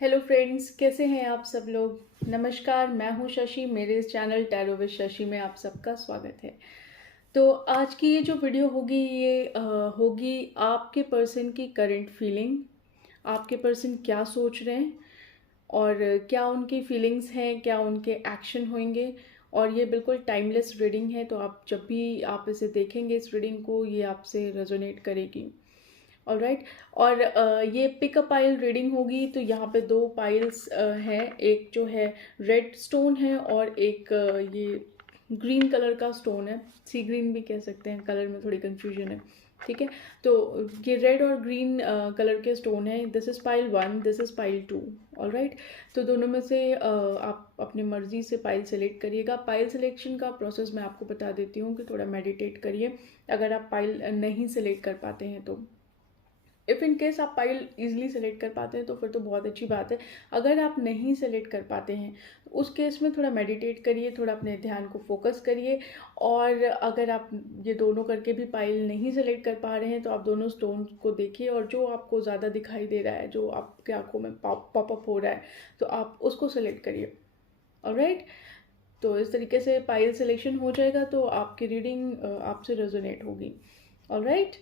Hello friends, कैसे हैं आप सब लोग। नमस्कार, मैं हूं शशि। मेरे इस चैनल टैरो विद शशि में आप सबका स्वागत है। तो आज की ये जो वीडियो होगी ये होगी आपके पर्सन की करंट फीलिंग। आपके पर्सन क्या सोच रहे हैं और क्या उनकी फीलिंग्स हैं, क्या उनके एक्शन होंगे। और ये बिल्कुल टाइमलेस रीडिंग है, तो आप जब भी आप इसे देखेंगे इस रीडिंग को, ये आपसे रेजोनेट करेगी। ऑलराइट। और ये पिक अ पाइल रीडिंग होगी। तो यहाँ पे दो पाइल्स हैं, एक जो है रेड स्टोन है और एक ये ग्रीन कलर का स्टोन है। सी ग्रीन भी कह सकते हैं, कलर में थोड़ी कंफ्यूजन है। ठीक है, तो ये रेड और ग्रीन कलर के स्टोन है। This is pile 1, this is pile 2। Alright. तो दोनों में से आप अपनी मर्जी से पाइल सेलेक्ट करिएगा। पाइल सिलेक्शन का प्रोसेस मैं आपको बता देती हूँ कि थोड़ा मेडिटेट करिए अगर आप पाइल नहीं सेलेक्ट कर पाते हैं तो। इफ़ इन केस आप पाइल इजीली सेलेक्ट कर पाते हैं तो फिर तो बहुत अच्छी बात है। अगर आप नहीं सेलेक्ट कर पाते हैं तो उस केस में थोड़ा मेडिटेट करिए, थोड़ा अपने ध्यान को फोकस करिए। और अगर आप ये दोनों करके भी पाइल नहीं सेलेक्ट कर पा रहे हैं तो आप दोनों स्टोन को देखिए और जो आपको ज़्यादा दिखाई दे रहा है, जो आपके आंखों में पॉपअप हो रहा है, तो आप उसको सेलेक्ट करिए। ऑलराइट। तो इस तरीके से पाइल सिलेक्शन हो जाएगा तो आपकी रीडिंग आपसे रेजोनेट होगी। ऑलराइट।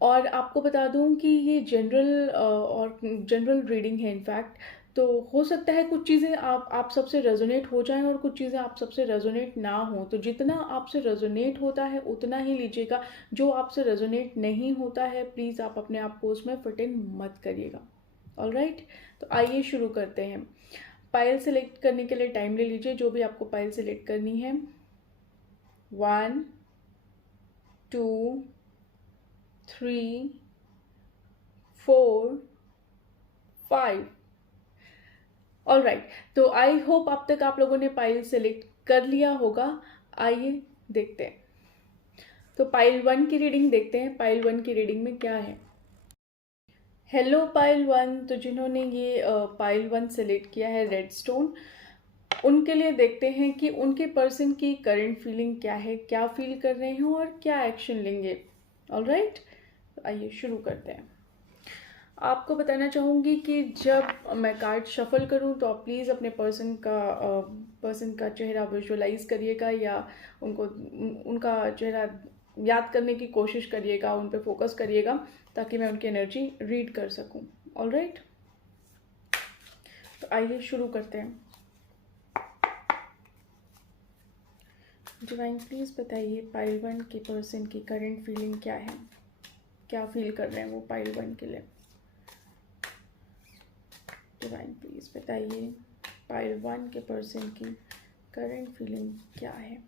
और आपको बता दूं कि ये जनरल रीडिंग है इनफैक्ट। तो हो सकता है कुछ चीज़ें आप सबसे रेजोनेट हो जाएं और कुछ चीज़ें आप सबसे रेजोनेट ना हो। तो जितना आपसे रेजोनेट होता है उतना ही लीजिएगा। जो आपसे रेजोनेट नहीं होता है प्लीज़ आप अपने आप को उसमें फिट इन मत करिएगा। ऑलराइट। तो आइए शुरू करते हैं। पाइल सेलेक्ट करने के लिए टाइम ले लीजिए, जो भी आपको पाइल सेलेक्ट करनी है। 1 2 3 4 5। All right. तो आई होप अब तक आप लोगों ने पाइल सेलेक्ट कर लिया होगा। आइए देखते हैं। तो पाइल 1 की रीडिंग देखते हैं। पाइल 1 की रीडिंग में क्या है। Hello pile 1। तो जिन्होंने ये पाइल 1 सेलेक्ट किया है रेड स्टोन, उनके लिए देखते हैं कि उनके पर्सन की करंट फीलिंग क्या है, क्या फील कर रहे हैं और क्या एक्शन लेंगे। All right. तो आइए शुरू करते हैं। आपको बताना चाहूँगी कि जब मैं कार्ड शफल करूँ तो आप प्लीज़ अपने पर्सन का चेहरा विजुअलाइज करिएगा या उनको उनका चेहरा याद करने की कोशिश करिएगा, उन पर फोकस करिएगा ताकि मैं उनकी एनर्जी रीड कर सकूँ। ऑलराइट। तो आइए शुरू करते हैं। डिवाइन प्लीज़ बताइए पाइल 1 के पर्सन की करंट फीलिंग क्या है, क्या फील कर रहे हैं वो पाइल 1 के लिए। डिवाइन प्लीज़ बताइए पाइल 1 के पर्सन की करंट फीलिंग क्या है।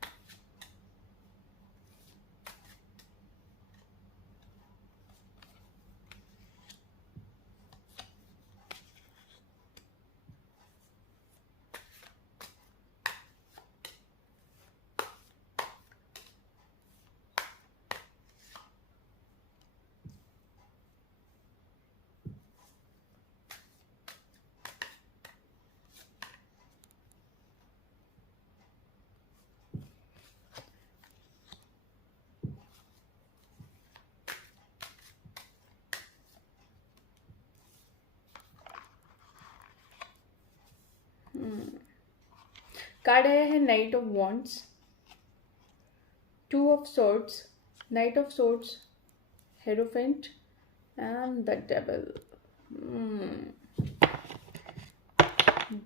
कार्ड आया है night of wands, 2 of swords, night of swords, hierophant and the devil.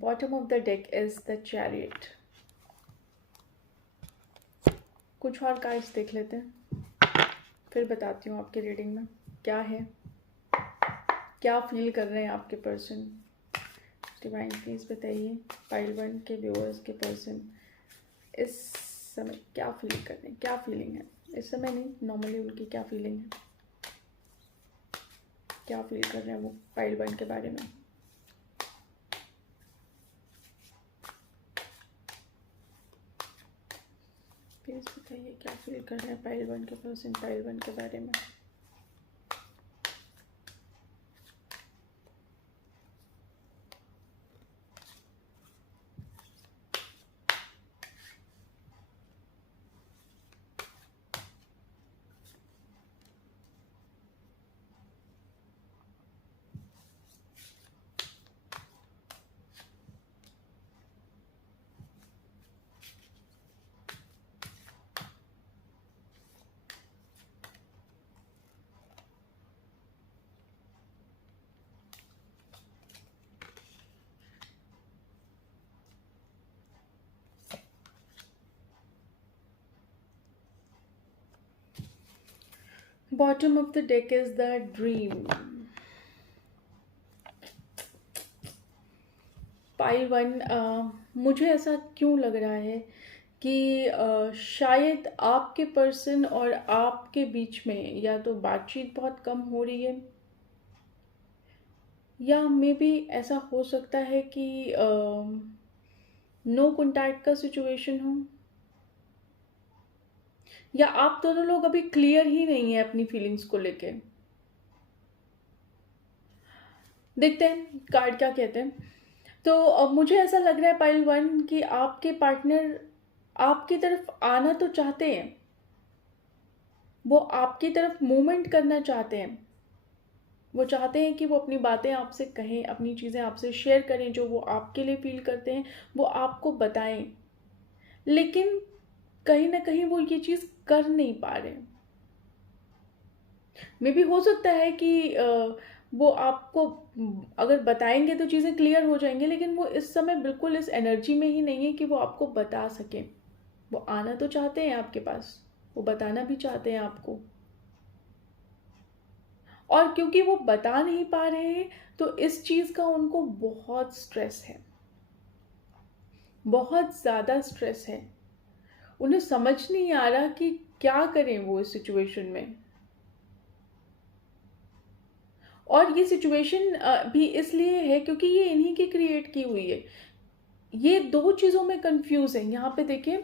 Bottom of the deck is the chariot. कुछ और कार्ड्स देख लेते हैं, फिर बताती हूँ आपकी रीडिंग में क्या है, क्या फील कर रहे हैं आपके पर्सन। डिवाइन प्लीज़ बताइए पाइल 1 के व्यूअर्स के पर्सन इस समय क्या फील कर रहे हैं, क्या फीलिंग है इस समय, नहीं नॉर्मली उनकी क्या फीलिंग है, क्या फील कर रहे हैं वो पाइल 1 के बारे में। प्लीज़ बताइए क्या फील कर रहे हैं पाइल 1 के पर्सन पाइल 1 के बारे में। Bottom of the deck is the dream. Pile one, मुझे ऐसा क्यों लग रहा है कि शायद आपके पर्सन और आपके बीच में या तो बातचीत बहुत कम हो रही है, या मे बी ऐसा हो सकता है कि नो कॉन्टैक्ट का सिचुएशन हो, या आप दोनों लोग अभी क्लियर ही नहीं है अपनी फीलिंग्स को लेके। देखते हैं कार्ड क्या कहते हैं। तो अब मुझे ऐसा लग रहा है पाइल वन कि आपके पार्टनर आपकी तरफ आना तो चाहते हैं, वो आपकी तरफ मूवमेंट करना चाहते हैं, वो चाहते हैं कि वो अपनी बातें आपसे कहें, अपनी चीज़ें आपसे शेयर करें, जो वो आपके लिए फील करते हैं वो आपको बताएं, लेकिन कहीं ना कहीं वो ये चीज़ कर नहीं पा रहे। मे भी हो सकता है कि वो आपको अगर बताएंगे तो चीज़ें क्लियर हो जाएंगे, लेकिन वो इस समय बिल्कुल इस एनर्जी में ही नहीं है कि वो आपको बता सकें। वो आना तो चाहते हैं आपके पास, वो बताना भी चाहते हैं आपको, और क्योंकि वो बता नहीं पा रहे हैं तो इस चीज़ का उनको बहुत स्ट्रेस है, बहुत ज़्यादा स्ट्रेस है। उन्हें समझ नहीं आ रहा कि क्या करें वो इस सिचुएशन में। और ये सिचुएशन भी इसलिए है क्योंकि ये इन्हीं की क्रिएट की हुई है। ये दो चीज़ों में कंफ्यूज है। यहाँ पे देखिए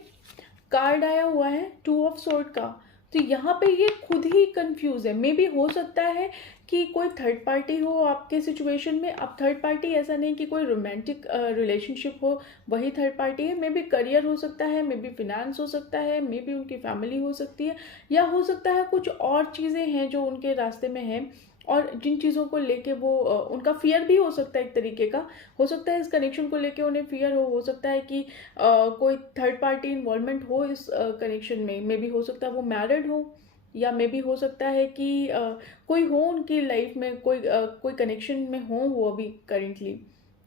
कार्ड आया हुआ है 2 ऑफ सोर्ड का, तो यहाँ पे ये खुद ही कंफ्यूज है। मे बी हो सकता है कि कोई थर्ड पार्टी हो आपके सिचुएशन में। अब थर्ड पार्टी ऐसा नहीं कि कोई रोमांटिक रिलेशनशिप हो वही थर्ड पार्टी है। मे बी करियर हो सकता है, मे बी फिनेंस हो सकता है, मे बी उनकी फैमिली हो सकती है, या हो सकता है कुछ और चीज़ें हैं जो उनके रास्ते में हैं, और जिन चीज़ों को लेके वो उनका फियर भी हो सकता है। एक तरीके का हो सकता है इस कनेक्शन को लेके उन्हें फियर हो सकता है कि कोई थर्ड पार्टी इन्वॉल्वमेंट हो इस कनेक्शन में। मे बी हो सकता है वो मैरिड हो, या मे बी हो सकता है कि कोई हो उनकी लाइफ में, कोई कनेक्शन में हो वो अभी करेंटली।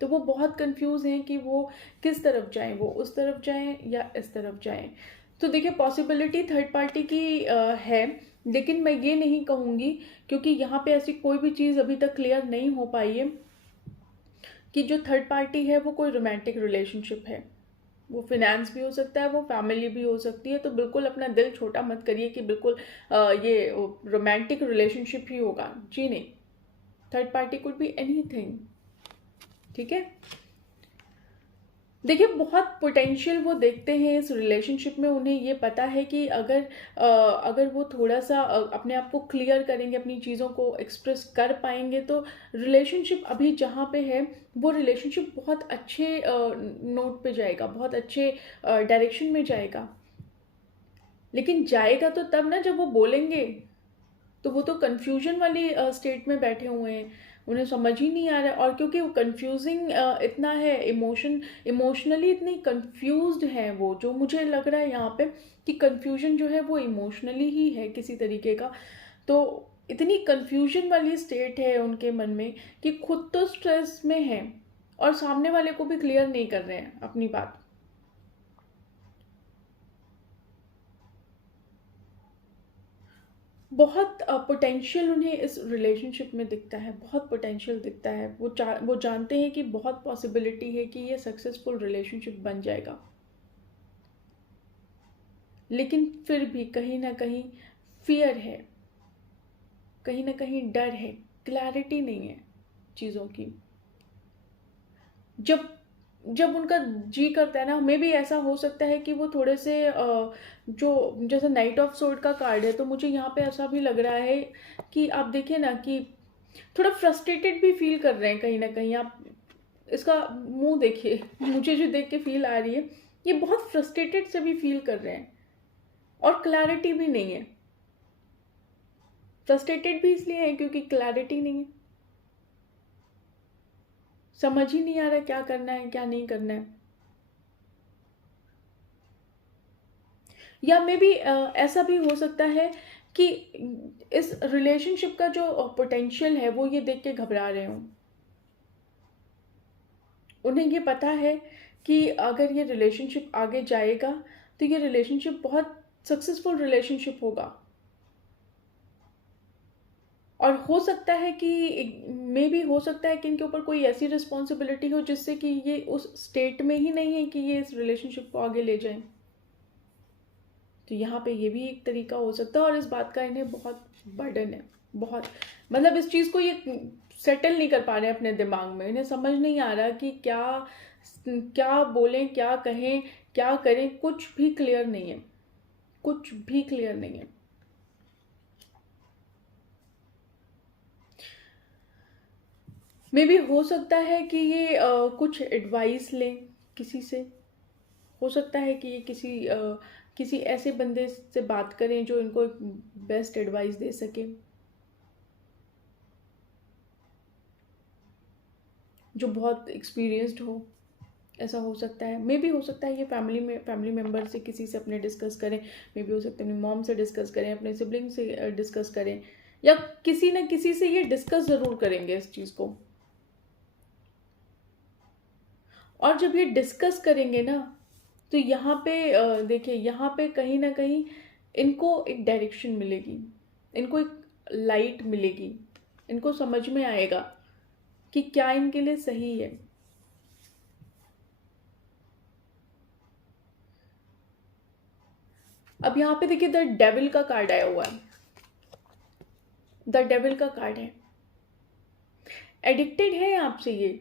तो वो बहुत कंफ्यूज हैं कि वो किस तरफ जाएं, वो उस तरफ जाएं या इस तरफ जाएं। तो देखिए पॉसिबिलिटी थर्ड पार्टी की है, लेकिन मैं ये नहीं कहूँगी, क्योंकि यहाँ पे ऐसी कोई भी चीज़ अभी तक क्लियर नहीं हो पाई है कि जो थर्ड पार्टी है वो कोई रोमांटिक रिलेशनशिप है। वो फिनेंस भी हो सकता है, वो फैमिली भी हो सकती है। तो बिल्कुल अपना दिल छोटा मत करिए कि बिल्कुल ये रोमांटिक रिलेशनशिप ही होगा। जी नहीं, third party could be anything. ठीक है, देखिए बहुत पोटेंशियल वो देखते हैं इस रिलेशनशिप में। उन्हें ये पता है कि अगर वो थोड़ा सा अपने आप को क्लियर करेंगे, अपनी चीज़ों को एक्सप्रेस कर पाएंगे, तो रिलेशनशिप अभी जहाँ पे है वो रिलेशनशिप बहुत अच्छे नोट पे जाएगा, बहुत अच्छे डायरेक्शन में जाएगा। लेकिन जाएगा तो तब ना जब वो बोलेंगे। तो वो तो कन्फ्यूजन वाली स्टेट में बैठे हुए हैं, उन्हें समझ ही नहीं आ रहा है। और क्योंकि वो कन्फ्यूजिंग इतना है, इमोशनली इतनी कन्फ्यूज्ड है वो, जो मुझे लग रहा है यहाँ पे कि कन्फ्यूजन जो है वो इमोशनली ही है किसी तरीके का। तो इतनी कन्फ्यूजन वाली स्टेट है उनके मन में कि खुद तो स्ट्रेस में है और सामने वाले को भी क्लियर नहीं कर रहे हैं अपनी बात। बहुत पोटेंशियल उन्हें इस रिलेशनशिप में दिखता है, बहुत पोटेंशियल दिखता है। वो जानते हैं कि बहुत पॉसिबिलिटी है कि ये सक्सेसफुल रिलेशनशिप बन जाएगा, लेकिन फिर भी कहीं ना कहीं फियर है, कहीं ना कहीं डर है, क्लैरिटी नहीं है चीज़ों की। जब जब उनका जी करता है ना, मे भी ऐसा हो सकता है कि वो थोड़े से जो जैसे नाइट ऑफ सोर्ड का कार्ड है, तो मुझे यहाँ पे ऐसा भी लग रहा है कि आप देखिए ना कि थोड़ा फ्रस्ट्रेटेड भी फील कर रहे हैं कहीं ना कहीं। आप इसका मुंह देखिए, मुझे जो देख के फील आ रही है, ये बहुत फ्रस्ट्रेटेड से भी फील कर रहे हैं, और क्लैरिटी भी नहीं है। फ्रस्ट्रेटेड भी इसलिए है क्योंकि क्लैरिटी नहीं है, समझ ही नहीं आ रहा क्या करना है क्या नहीं करना है। या मे बी ऐसा भी हो सकता है कि इस रिलेशनशिप का जो पोटेंशियल है वो ये देख के घबरा रहे हों। उन्हें ये पता है कि अगर ये रिलेशनशिप आगे जाएगा तो ये रिलेशनशिप बहुत सक्सेसफुल रिलेशनशिप होगा, और हो सकता है कि मे भी हो सकता है कि इनके ऊपर कोई ऐसी रिस्पॉन्सिबिलिटी हो जिससे कि ये उस स्टेट में ही नहीं है कि ये इस रिलेशनशिप को आगे ले जाएं। तो यहाँ पे ये भी एक तरीका हो सकता है, और इस बात का इन्हें बहुत बर्डन है, बहुत, मतलब इस चीज़ को ये सेटल नहीं कर पा रहे अपने दिमाग में। इन्हें समझ नहीं आ रहा कि क्या क्या बोलें, क्या कहें, क्या करें, कुछ भी क्लियर नहीं है, कुछ भी क्लियर नहीं है। मे भी हो सकता है कि ये कुछ एडवाइस लें किसी से। हो सकता है कि ये किसी ऐसे बंदे से बात करें जो इनको एक बेस्ट एडवाइस दे सके, जो बहुत एक्सपीरियंस्ड हो। ऐसा हो सकता है। मे भी हो सकता है ये फैमिली मेम्बर से किसी से अपने डिस्कस करें। मे भी हो सकता है अपनी मॉम से डिस्कस करें, अपने सिबलिंग से डिस्कस करें, या किसी न किसी से ये डिस्कस ज़रूर करेंगे इस चीज़ को। और जब ये डिस्कस करेंगे ना, तो यहाँ पे देखिए, यहाँ पे कहीं ना कहीं इनको एक डायरेक्शन मिलेगी, इनको एक लाइट मिलेगी, इनको समझ में आएगा कि क्या इनके लिए सही है। अब यहाँ पे देखिए द डेविल का कार्ड आया हुआ है। द डेविल का कार्ड है। एडिक्टेड है आपसे ये,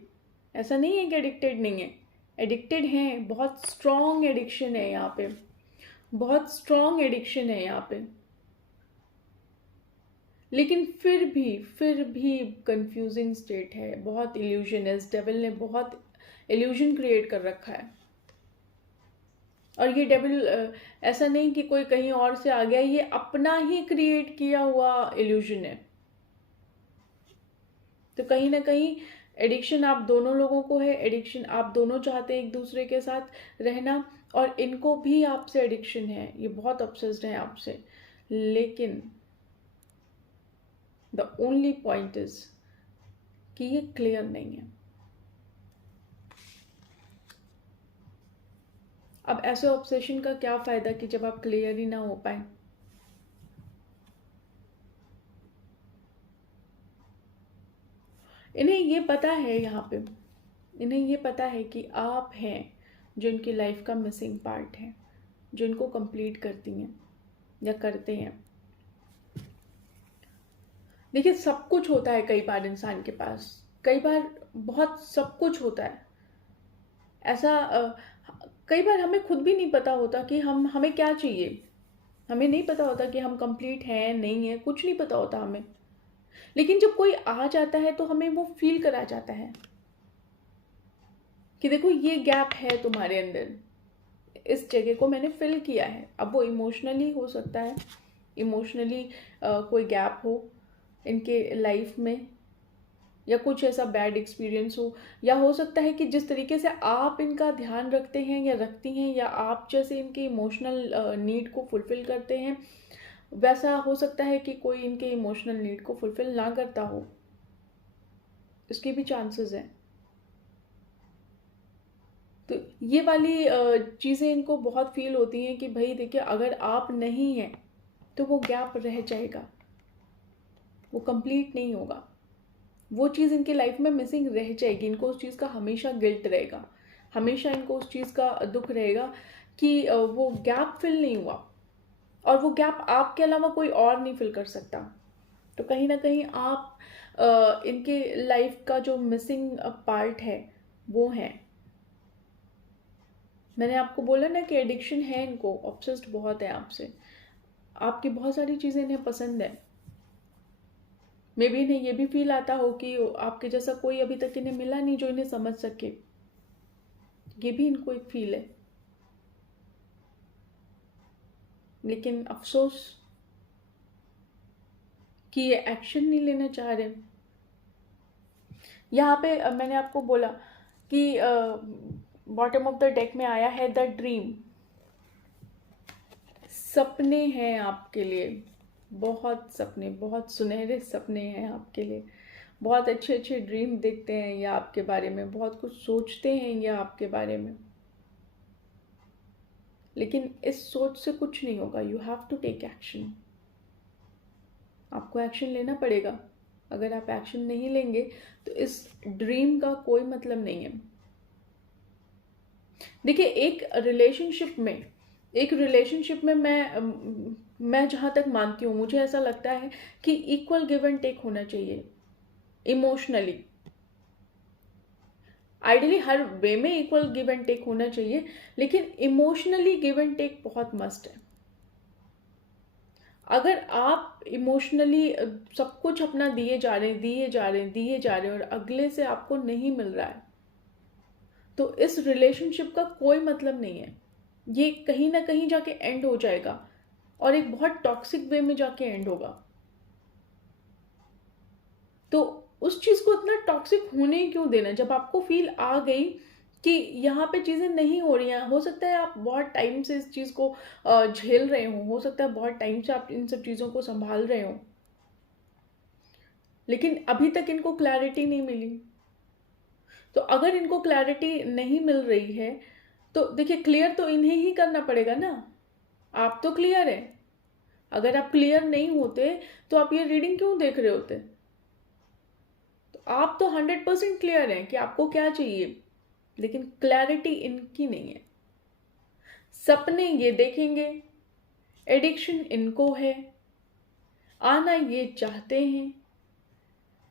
ऐसा नहीं है कि एडिक्टेड नहीं है, एडिक्टेड हैं, बहुत स्ट्रॉन्ग एडिक्शन है यहाँ पे, बहुत स्ट्रॉन्ग एडिक्शन है यहाँ पे। लेकिन फिर भी कंफ्यूजिंग स्टेट है, बहुत इल्यूजन है। इस डेविल ने बहुत इल्यूजन क्रिएट कर रखा है। और ये डेविल ऐसा नहीं कि कोई कहीं और से आ गया, ये अपना ही क्रिएट किया हुआ इल्यूजन है। तो कहीं ना कहीं एडिक्शन आप दोनों लोगों को है, एडिक्शन आप दोनों चाहते हैं एक दूसरे के साथ रहना, और इनको भी आपसे एडिक्शन है, ये बहुत ऑब्सेस्ड है आपसे। लेकिन द ओनली पॉइंट इज कि ये क्लियर नहीं है। अब ऐसे ऑब्सेशन का क्या फायदा कि जब आप क्लियर ही ना हो पाए। इन्हें ये पता है, यहाँ पे इन्हें ये पता है कि आप हैं जो इनकी लाइफ का मिसिंग पार्ट है, जो इनको कंप्लीट करती हैं या करते हैं। देखिए, सब कुछ होता है कई बार इंसान के पास, कई बार बहुत सब कुछ होता है ऐसा। कई बार हमें खुद भी नहीं पता होता कि हमें क्या चाहिए, हमें नहीं पता होता कि हम कंप्लीट हैं नहीं है, कुछ नहीं पता होता हमें। लेकिन जब कोई आ जाता है तो हमें वो फील करा जाता है कि देखो ये गैप है तुम्हारे अंदर, इस जगह को मैंने फिल किया है। अब वो इमोशनली हो सकता है, इमोशनली कोई गैप हो इनके लाइफ में, या कुछ ऐसा बैड एक्सपीरियंस हो, या हो सकता है कि जिस तरीके से आप इनका ध्यान रखते हैं या रखती हैं, या आप जैसे इनके इमोशनल नीड को फुलफिल करते हैं, वैसा हो सकता है कि कोई इनके इमोशनल नीड को फुलफिल ना करता हो। इसके भी चांसेस हैं। तो ये वाली चीज़ें इनको बहुत फील होती हैं कि भाई देखिए, अगर आप नहीं हैं तो वो गैप रह जाएगा, वो कंप्लीट नहीं होगा, वो चीज़ इनकी लाइफ में मिसिंग रह जाएगी। इनको उस चीज़ का हमेशा गिल्ट रहेगा, हमेशा इनको उस चीज़ का दुख रहेगा कि वो गैप फिल नहीं हुआ, और वो गैप आपके अलावा कोई और नहीं फिल कर सकता। तो कहीं ना कहीं आप इनके लाइफ का जो मिसिंग पार्ट है वो है। मैंने आपको बोला ना कि एडिक्शन है इनको, ऑब्सेस्ड बहुत है आपसे, आपकी बहुत सारी चीज़ें इन्हें पसंद है। मे बी इन्हें ये भी फील आता हो कि आपके जैसा कोई अभी तक इन्हें मिला नहीं जो इन्हें समझ सके, ये भी इनको एक फील है। लेकिन अफसोस कि ये एक्शन नहीं लेना चाह रहे। यहाँ पे मैंने आपको बोला कि बॉटम ऑफ द डेक में आया है द ड्रीम। सपने हैं आपके लिए, बहुत सपने, बहुत सुनहरे सपने हैं आपके लिए, बहुत अच्छे अच्छे ड्रीम देखते हैं या आपके बारे में, बहुत कुछ सोचते हैं या आपके बारे में। लेकिन इस सोच से कुछ नहीं होगा, you have to take action. आपको एक्शन लेना पड़ेगा। अगर आप एक्शन नहीं लेंगे तो इस ड्रीम का कोई मतलब नहीं है। देखिए, एक रिलेशनशिप में मैं जहाँ तक मानती हूँ, मुझे ऐसा लगता है कि इक्वल गिव एंड टेक होना चाहिए इमोशनली। आइडियली हर वे में इक्वल गिव एंड टेक होना चाहिए, लेकिन इमोशनली गिव एंड टेक बहुत मस्ट है। अगर आप इमोशनली सब कुछ अपना दिए जा रहे हैं और अगले से आपको नहीं मिल रहा है, तो इस रिलेशनशिप का कोई मतलब नहीं है। ये कहीं ना कहीं जाके एंड हो जाएगा और एक बहुत टॉक्सिक वे में जाके एंड होगा। तो उस चीज को इतना टॉक्सिक होने क्यों देना? जब आपको फील आ गई कि यहाँ पे चीजें नहीं हो रही हैं, हो सकता है आप बहुत टाइम से इस चीज को झेल रहे हो सकता है बहुत टाइम से आप इन सब चीजों को संभाल रहे हो, लेकिन अभी तक इनको क्लैरिटी नहीं मिली। तो अगर इनको क्लैरिटी नहीं मिल रही है तो देखिए, क्लियर तो इन्हें ही करना पड़ेगा ना। आप तो क्लियर है। अगर आप क्लियर नहीं होते तो आप ये रीडिंग क्यों देख रहे होते? तो आप तो 100% क्लियर हैं कि आपको क्या चाहिए, लेकिन क्लैरिटी इनकी नहीं है। सपने ये देखेंगे, एडिक्शन इनको है, आना ये चाहते हैं,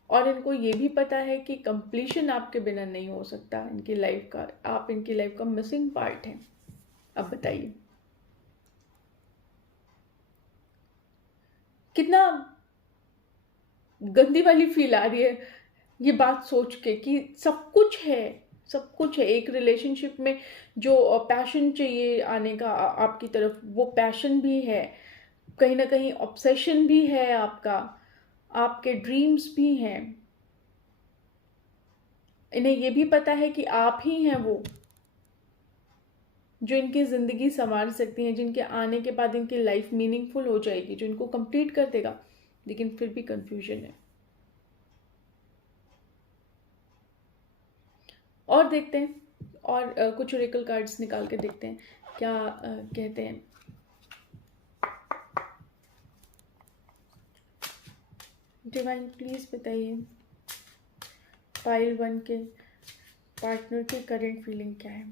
और इनको ये भी पता है कि कंप्लीशन आपके बिना नहीं हो सकता इनकी लाइफ का। आप इनकी लाइफ का मिसिंग पार्ट हैं। अब बताइए कितना गंदी वाली फील आ रही है ये बात सोच के कि सब कुछ है, सब कुछ है। एक रिलेशनशिप में जो पैशन चाहिए आने का आपकी तरफ, वो पैशन भी है, कहीं ना कहीं ऑब्सेशन भी है आपका, आपके ड्रीम्स भी हैं। इन्हें ये भी पता है कि आप ही हैं वो जो इनकी ज़िंदगी संवार सकती हैं, जिनके आने के बाद इनकी लाइफ मीनिंगफुल हो जाएगी, जो इनको कंप्लीट कर देगा। लेकिन फिर भी कंफ्यूजन है। और देखते हैं, और कुछ ओरेकल कार्ड्स निकाल के देखते हैं क्या कहते हैं। डिवाइन प्लीज बताइए पाइल 1 के पार्टनर की करंट फीलिंग क्या है?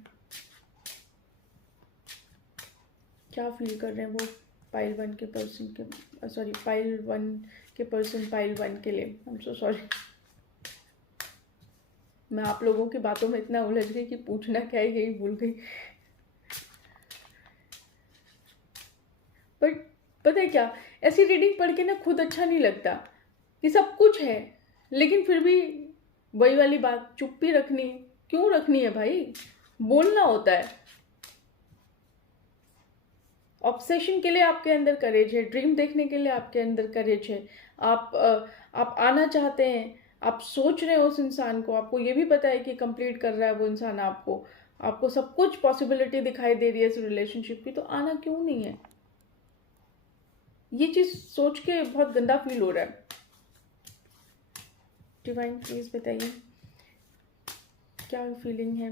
क्या फील कर रहे हैं वो पाइल 1 के पर्सन के, सॉरी पाइल 1 के पर्सन पाइल 1 के लिए। आई एम सो सॉरी, मैं आप लोगों की बातों में इतना उलझ गई कि पूछना क्या है यही भूल गई। बट पता है क्या, ऐसी रीडिंग पढ़ के ना खुद अच्छा नहीं लगता कि सब कुछ है, लेकिन फिर भी वही वाली बात, चुप्पी रखनी क्यों रखनी है भाई? बोलना होता है। ऑब्सेशन के लिए आपके अंदर करेज है, ड्रीम देखने के लिए आपके अंदर करेज है। आप आना चाहते हैं, आप सोच रहे हो उस इंसान को, आपको ये भी पता है कि कंप्लीट कर रहा है वो इंसान आपको सब कुछ पॉसिबिलिटी दिखाई दे रही है इस रिलेशनशिप की, तो आना क्यों नहीं है? ये चीज सोच के बहुत गंदा फील हो रहा है। डिवाइन प्लीज बताइए क्या फीलिंग है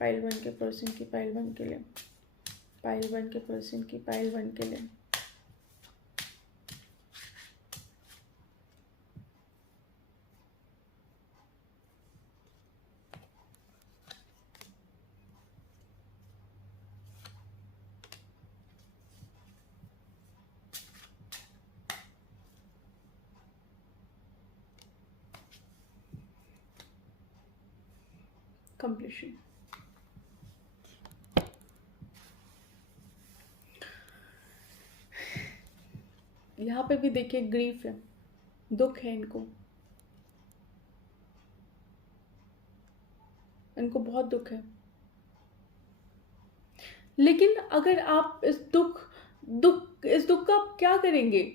पाइल 1 के पर्सन की पाइल 1 के लिए, पाइल 1 के पर्सन की पाइल 1 के लिए। कंप्लीशन। यहाँ पे भी देखिए ग्रीफ है, दुख है इनको बहुत दुख है। लेकिन अगर आप इस दुख का आप क्या करेंगे?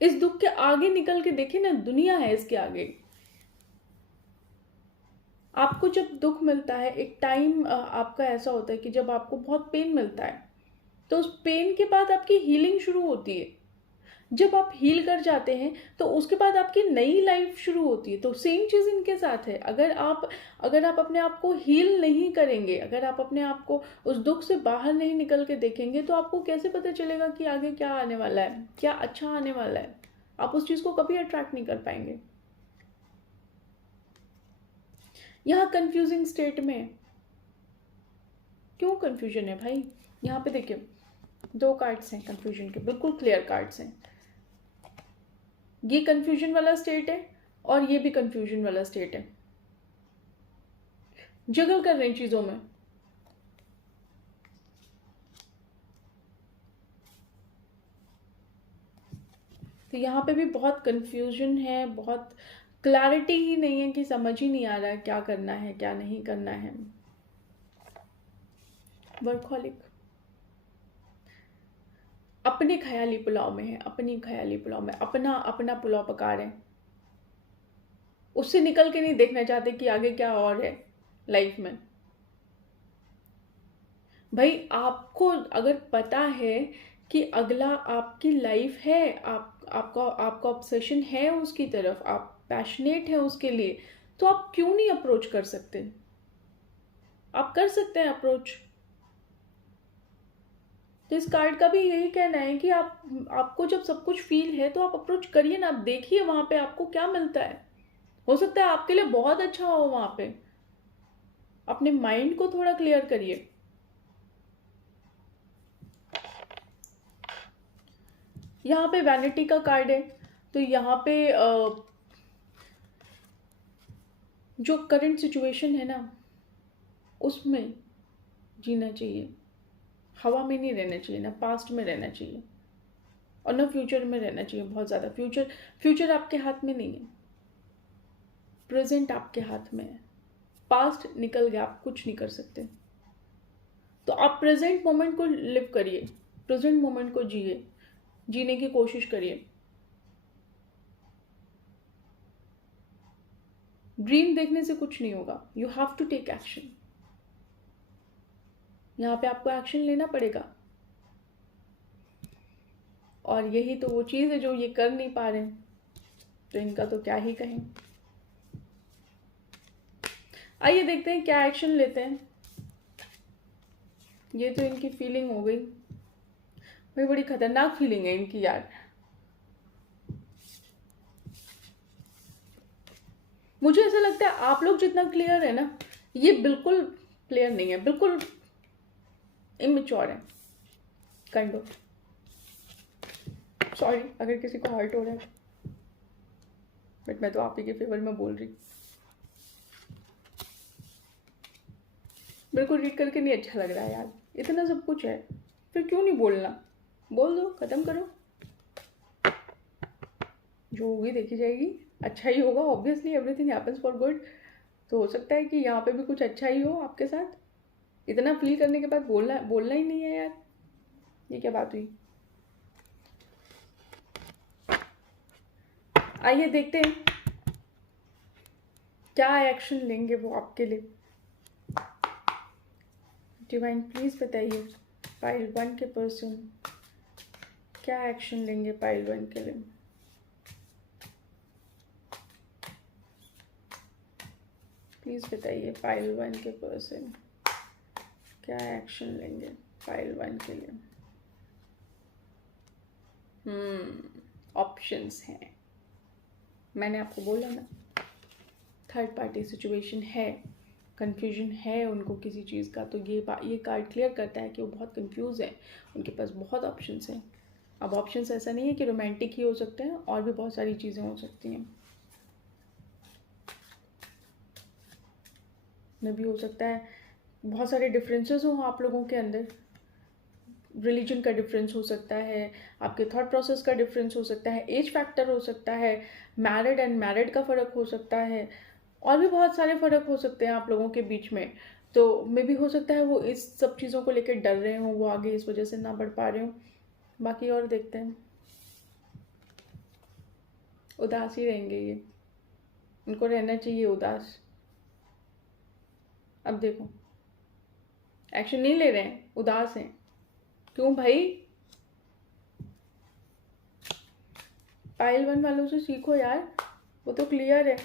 इस दुख के आगे निकल के देखिए ना, दुनिया है इसके आगे। आपको जब दुख मिलता है, एक टाइम आपका ऐसा होता है कि जब आपको बहुत पेन मिलता है, तो उस पेन के बाद आपकी हीलिंग शुरू होती है। जब आप हील कर जाते हैं तो उसके बाद आपकी नई लाइफ शुरू होती है। तो सेम चीज़ इनके साथ है। अगर आप अपने आप को हील नहीं करेंगे, अगर आप अपने आप को उस दुख से बाहर नहीं निकल के देखेंगे, तो आपको कैसे पता चलेगा कि आगे क्या आने वाला है, क्या अच्छा आने वाला है? आप उस चीज़ को कभी अट्रैक्ट नहीं कर पाएंगे। यहाँ कंफ्यूजिंग स्टेट में क्यों कंफ्यूजन है भाई? यहाँ पे देखिए 2 कार्ड्स हैं कंफ्यूजन के, बिल्कुल क्लियर कार्ड्स हैं। ये कंफ्यूजन वाला स्टेट है और ये भी कंफ्यूजन वाला स्टेट है। जगल कर रहे हैं चीज़ों में। तो यहाँ पे भी बहुत कंफ्यूजन है, बहुत क्लैरिटी ही नहीं है कि समझ ही नहीं आ रहा है क्या करना है क्या नहीं करना है। वर्कहॉलिक अपने ख्याली पुलाव में है, अपनी ख्याली पुलाव में अपना अपना पुलाव पका रहे हैं, उससे निकल के नहीं देखना चाहते कि आगे क्या और है लाइफ में। भाई आपको अगर पता है कि अगला आपकी लाइफ है, आपका ऑब्सेशन है उसकी तरफ, आप पैशनेट है उसके लिए, तो आप क्यों नहीं अप्रोच कर सकते? आप कर सकते हैं अप्रोच। तो इस कार्ड का भी यही कहना है कि आपको जब सब कुछ फील है तो आप अप्रोच करिए ना, आप देखिए वहां पे आपको क्या मिलता है। हो सकता है आपके लिए बहुत अच्छा हो वहां पे। अपने माइंड को थोड़ा क्लियर करिए। यहाँ पे वैनिटी का कार्ड है, तो यहाँ पे जो करंट सिचुएशन है ना उसमें जीना चाहिए, हवा में नहीं रहना चाहिए, ना पास्ट में रहना चाहिए और ना फ्यूचर में रहना चाहिए। बहुत ज़्यादा फ्यूचर आपके हाथ में नहीं है, प्रेजेंट आपके हाथ में है। पास्ट निकल गया, आप कुछ नहीं कर सकते। तो आप प्रेजेंट मोमेंट को लिव करिए, प्रेजेंट मोमेंट को जीने की कोशिश करिए। ड्रीम देखने से कुछ नहीं होगा, you have to take action. यहाँ पे आपको एक्शन लेना पड़ेगा और यही तो वो चीज़ है जो ये कर नहीं पा रहे हैं, तो इनका तो क्या ही कहें। आइए देखते हैं क्या एक्शन लेते हैं। ये तो इनकी फीलिंग हो गई भाई, बड़ी खतरनाक फीलिंग है इनकी यार। मुझे ऐसा लगता है आप लोग जितना क्लियर है ना, ये बिल्कुल क्लियर नहीं है, बिल्कुल इमेच्योर है काइंड ऑफ। सॉरी अगर किसी को हर्ट हो रहा है, बट मैं तो आप ही के फेवर में बोल रही। बिल्कुल रीड करके नहीं अच्छा लग रहा है यार, इतना सब कुछ है फिर क्यों नहीं बोलना? बोल दो, खत्म करो। जो होगी देखी जाएगी, अच्छा ही होगा। Obviously everything happens for good. तो हो सकता है कि यहाँ पे भी कुछ अच्छा ही हो आपके साथ। इतना फील करने के बाद बोलना ही नहीं है यार, ये क्या बात हुई? आइए देखते हैं क्या एक्शन लेंगे वो आपके लिए। डिवाइन प्लीज बताइए पाइल 1 के पर्सन क्या एक्शन लेंगे पाइल 1 के लिए। प्लीज बताइए पाइल 1 के पर्सन क्या एक्शन लेंगे पाइल 1 के लिए। ऑप्शंस हैं, मैंने आपको बोला ना, थर्ड पार्टी सिचुएशन है, कंफ्यूजन है उनको किसी चीज़ का। तो ये कार्ड क्लियर करता है कि वो बहुत कंफ्यूज है, उनके पास बहुत ऑप्शंस हैं। अब ऑप्शंस ऐसा नहीं है कि रोमांटिक ही हो सकते हैं, और भी बहुत सारी चीज़ें हो सकती हैं। में भी हो सकता है बहुत सारे डिफरेंसेस हों आप लोगों के अंदर। रिलीजन का डिफरेंस हो सकता है, आपके थॉट प्रोसेस का डिफरेंस हो सकता है, एज फैक्टर हो सकता है, मैरिड एंड मैरिड का फ़र्क हो सकता है, और भी बहुत सारे फ़र्क हो सकते हैं आप लोगों के बीच में। तो मे भी हो सकता है वो इस सब चीज़ों को लेकर डर रहे हों, वो आगे इस वजह से ना बढ़ पा रहे हों। बाकी और देखते हैं। उदास ही रहेंगे ये, उनको रहना चाहिए उदास। अब देखो एक्शन नहीं ले रहे हैं, उदास हैं। क्यों भाई? पाइल 1 वालों से सीखो यार, वो तो क्लियर है।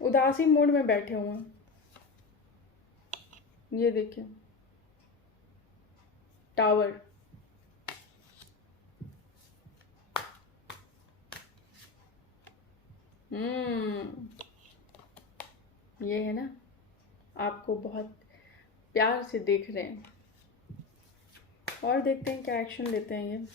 उदासी मोड में बैठे हुए हैं, ये देखिए। टावर, ये है ना, आपको बहुत प्यार से देख रहे हैं। और देखते हैं क्या एक्शन लेते हैं ये।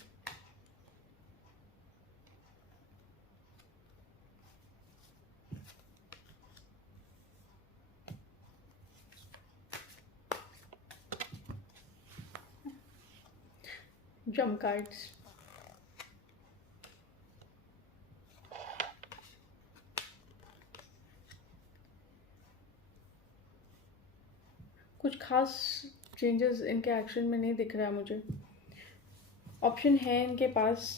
जम कार्ड्स, कुछ खास चेंजेस इनके एक्शन में नहीं दिख रहा है मुझे। ऑप्शन है इनके पास,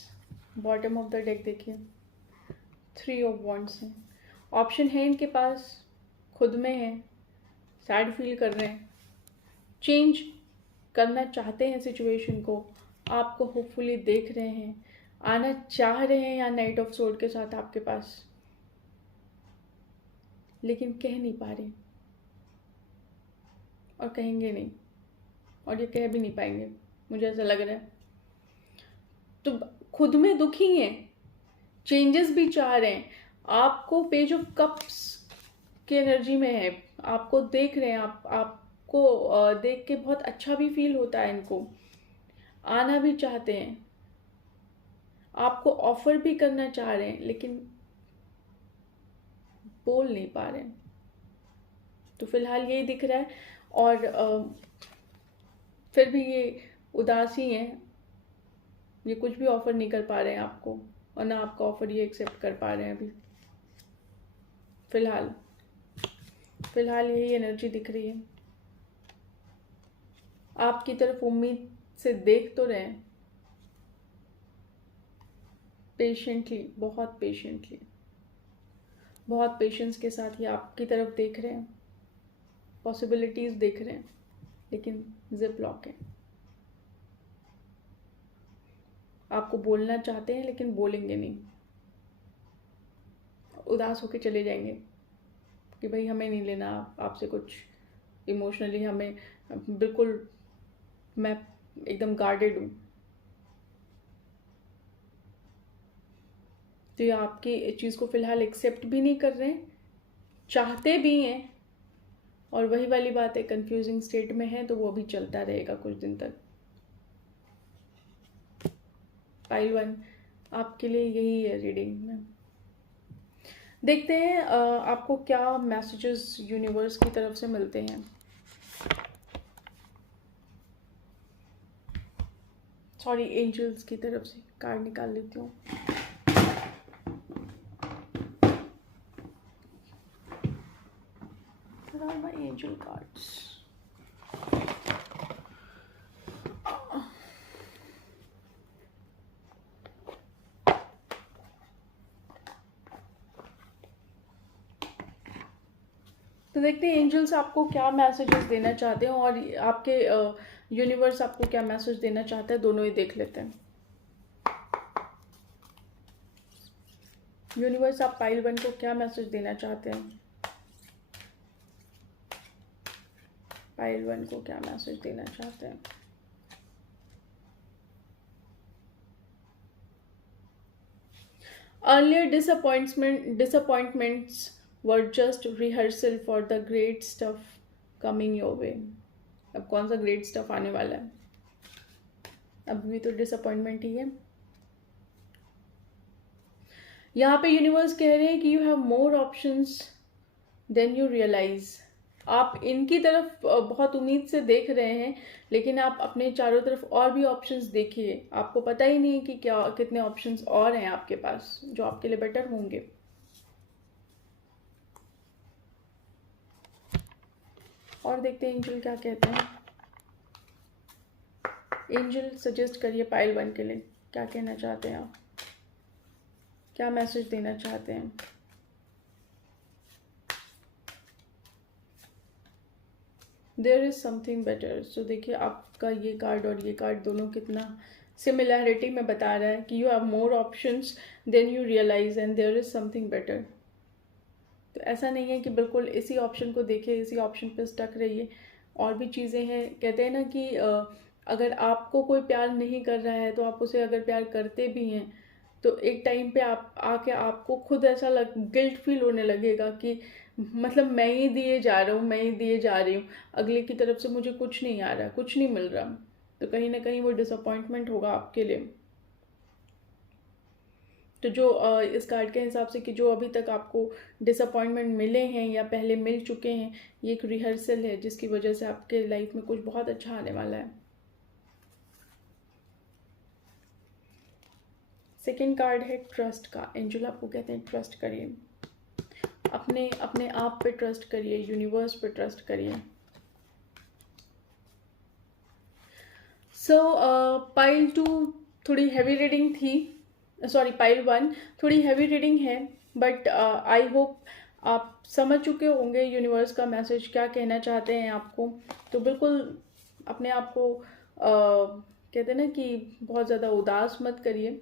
बॉटम ऑफ द डेक देखिए 3 ऑफ वॉन्ड्स है। ऑप्शन है इनके पास, खुद में है, सैड फील कर रहे हैं, चेंज करना चाहते हैं सिचुएशन को, आपको होपफुली देख रहे हैं, आना चाह रहे हैं यहाँ नाइट ऑफ सोर्ड के साथ आपके पास, लेकिन कह नहीं पा रहे और कहेंगे नहीं, और ये कह भी नहीं पाएंगे, मुझे ऐसा लग रहा है। तो खुद में दुखी हैं, चेंजेस भी चाह रहे हैं, आपको पेज ऑफ कप्स की एनर्जी में है, आपको देख रहे हैं, आपको देख के बहुत अच्छा भी फील होता है इनको, आना भी चाहते हैं, आपको ऑफर भी करना चाह रहे हैं, लेकिन बोल नहीं पा रहे हैं। तो फिलहाल यही दिख रहा है। और फिर भी ये उदासी हैं, ये कुछ भी ऑफर नहीं कर पा रहे हैं आपको, और ना आपका ऑफर ये एक्सेप्ट कर पा रहे हैं अभी। फिलहाल यही एनर्जी दिख रही है। आपकी तरफ उम्मीद से देख तो रहे हैं, पेशेंटली, बहुत पेशेंस के साथ ये आपकी तरफ देख रहे हैं, पॉसिबिलिटीज देख रहे हैं, लेकिन जिप लॉक है। आपको बोलना चाहते हैं लेकिन बोलेंगे नहीं, उदास होके चले जाएंगे कि भाई हमें नहीं लेना आपसे कुछ इमोशनली, हमें बिल्कुल, मैं एकदम गार्डेड हूँ। तो ये आपकी चीज़ को फिलहाल एक्सेप्ट भी नहीं कर रहे हैं, चाहते भी हैं, और वही वाली बात है, कंफ्यूजिंग स्टेट में है, तो वो भी चलता रहेगा कुछ दिन तक। पाइल 1 आपके लिए यही है रीडिंग में। देखते हैं आपको क्या मैसेजेस यूनिवर्स की तरफ से मिलते हैं। सॉरी, एंजल्स की तरफ से कार्ड निकाल लेती हूँ। Where are my angel cards? तो देखते हैं एंजल्स आपको क्या मैसेजेस देना चाहते हैं, और आपके यूनिवर्स आपको क्या मैसेज देना चाहता है, दोनों ही देख लेते हैं। यूनिवर्स आप पाइल 1 को क्या मैसेज देना चाहते हैं, पाइल 1 को क्या मैसेज देना चाहते हैं। Earlier disappointments were just rehearsal for the great stuff coming your way। अब कौन सा ग्रेट स्टफ आने वाला है, अभी भी तो डिसअपॉइंटमेंट ही है। यहाँ पे यूनिवर्स कह रहे हैं कि you have more options than you realise. आप इनकी तरफ बहुत उम्मीद से देख रहे हैं, लेकिन आप अपने चारों तरफ और भी ऑप्शंस देखिए, आपको पता ही नहीं कि क्या कितने ऑप्शंस और हैं आपके पास जो आपके लिए बेटर होंगे। और देखते हैं एंजल क्या कहते हैं। एंजल सजेस्ट करिए पाइल 1 के लिए क्या कहना चाहते हैं आप, क्या मैसेज देना चाहते हैं। There is something better. So देखिए आपका ये कार्ड और ये कार्ड दोनों कितना सिमिलैरिटी में बता रहा है कि you have more options than you realise and there is something better. तो ऐसा नहीं है कि बिल्कुल इसी ऑप्शन को देखिए, इसी ऑप्शन पे स्टक रहिए, और भी चीज़ें हैं। कहते हैं ना कि अगर आपको कोई प्यार नहीं कर रहा है तो आप उसे अगर प्यार करते भी हैं तो एक टाइम पे आप आके आपको खुद ऐसा गिल्ट फील होने लगेगा कि मतलब मैं ही दिए जा रहा हूँ, मैं ही दिए जा रही हूँ, अगले की तरफ से मुझे कुछ नहीं आ रहा, कुछ नहीं मिल रहा। तो कहीं ना कहीं वो डिसअपॉइंटमेंट होगा आपके लिए। तो जो इस कार्ड के हिसाब से कि जो अभी तक आपको डिसअपॉइंटमेंट मिले हैं या पहले मिल चुके हैं, ये एक रिहर्सल है जिसकी वजह से आपके लाइफ में कुछ बहुत अच्छा आने वाला है। सेकेंड कार्ड है ट्रस्ट का। एंजल आपको कहते हैं ट्रस्ट करिए, अपने अपने आप पे ट्रस्ट करिए, यूनिवर्स पे ट्रस्ट करिए। सो पाइल 2 थोड़ी हैवी रीडिंग थी, सॉरी पाइल 1 थोड़ी हैवी रीडिंग है, बट आई होप आप समझ चुके होंगे यूनिवर्स का मैसेज क्या कहना चाहते हैं आपको। तो बिल्कुल अपने आप को कहते हैं ना कि बहुत ज़्यादा उदास मत करिए।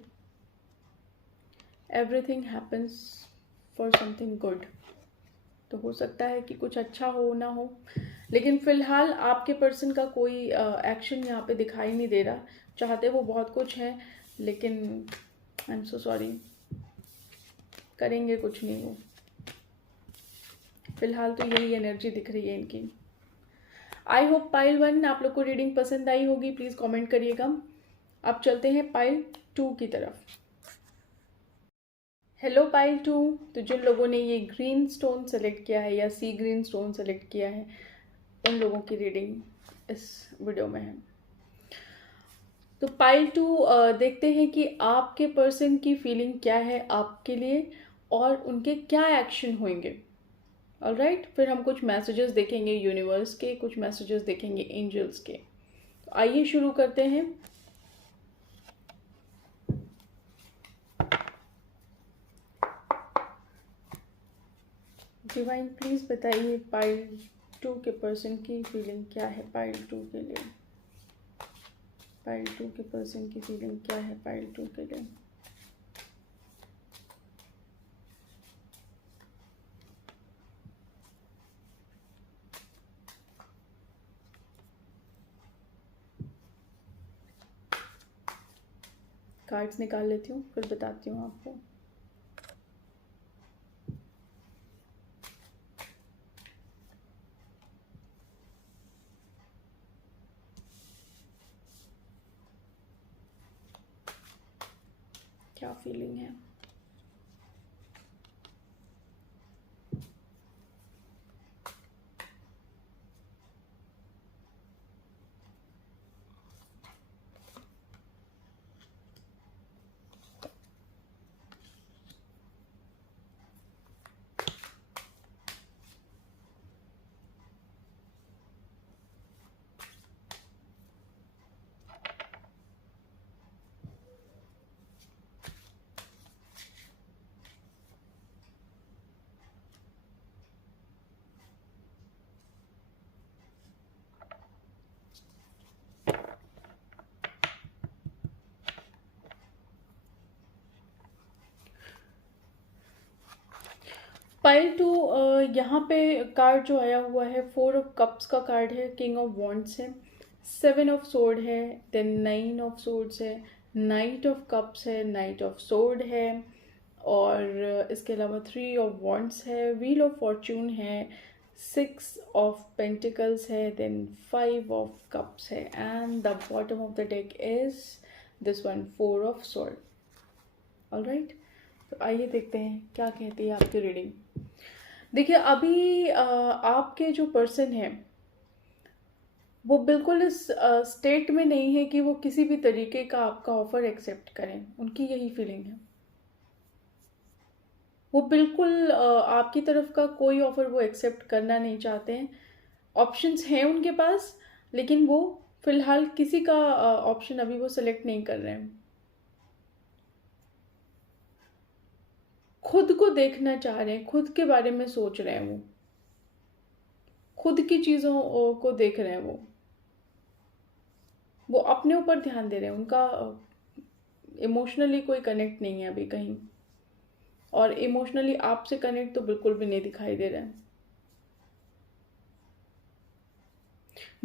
Everything happens for something good. तो हो सकता है कि कुछ अच्छा हो ना हो, लेकिन फिलहाल आपके पर्सन का कोई एक्शन यहाँ पे दिखाई नहीं दे रहा। चाहते वो बहुत कुछ है, लेकिन आई एम सो सॉरी, करेंगे कुछ नहीं वो। फिलहाल तो यही एनर्जी दिख रही है इनकी। आई होप पाइल 1 आप लोग को रीडिंग पसंद आई होगी, प्लीज़ कमेंट करिएगा। अब चलते हैं पाइल 2 की तरफ। Hello pile 2। तो जिन लोगों ने ये ग्रीन स्टोन सेलेक्ट किया है या सी ग्रीन स्टोन सेलेक्ट किया है, उन लोगों की रीडिंग इस वीडियो में है। तो पाइल 2 देखते हैं कि आपके पर्सन की फीलिंग क्या है आपके लिए और उनके क्या एक्शन होंगे। ऑलराइट, फिर हम कुछ मैसेजेस देखेंगे यूनिवर्स के, कुछ मैसेजेस देखेंगे एंजल्स के। तो आइए शुरू करते हैं। डिवाइन प्लीज़ बताइए पाइल 2 के पर्सन की फीलिंग क्या है पाइल 2 के लिए। पाइल 2 के पर्सन की फीलिंग क्या है पाइल 2 के लिए। कार्ड्स निकाल लेती हूँ, फिर बताती हूँ आपको। क्या फीलिंग है। पाइल 2 यहाँ पे कार्ड जो आया हुआ है 4 ऑफ कप्स का कार्ड है, किंग ऑफ वॉन्ड्स है, 7 ऑफ सोर्ड है, देन 9 ऑफ सोर्ड्स है, नाइट ऑफ कप्स है, नाइट ऑफ सोर्ड है, और इसके अलावा 3 ऑफ वॉन्ड्स है, व्हील ऑफ फॉर्चून है, 6 ऑफ पेंटिकल्स है, देन 5 ऑफ कप्स है, and the bottom of the deck is this one 4 of sword. Alright, तो आइए देखते हैं क्या कहती है आपकी रीडिंग। देखिए अभी आपके जो पर्सन है वो बिल्कुल इस स्टेट में नहीं है कि वो किसी भी तरीके का आपका ऑफर एक्सेप्ट करें। उनकी यही फीलिंग है, वो बिल्कुल आपकी तरफ का कोई ऑफर वो एक्सेप्ट करना नहीं चाहते हैं। ऑप्शंस हैं उनके पास, लेकिन वो फिलहाल किसी का ऑप्शन अभी वो सेलेक्ट नहीं कर रहे हैं। खुद को देखना चाह रहे हैं, खुद के बारे में सोच रहे हैं, वो खुद की चीज़ों को देख रहे हैं, वो अपने ऊपर ध्यान दे रहे हैं। उनका इमोशनली कोई कनेक्ट नहीं है अभी कहीं, और इमोशनली आपसे कनेक्ट तो बिल्कुल भी नहीं दिखाई दे रहा है।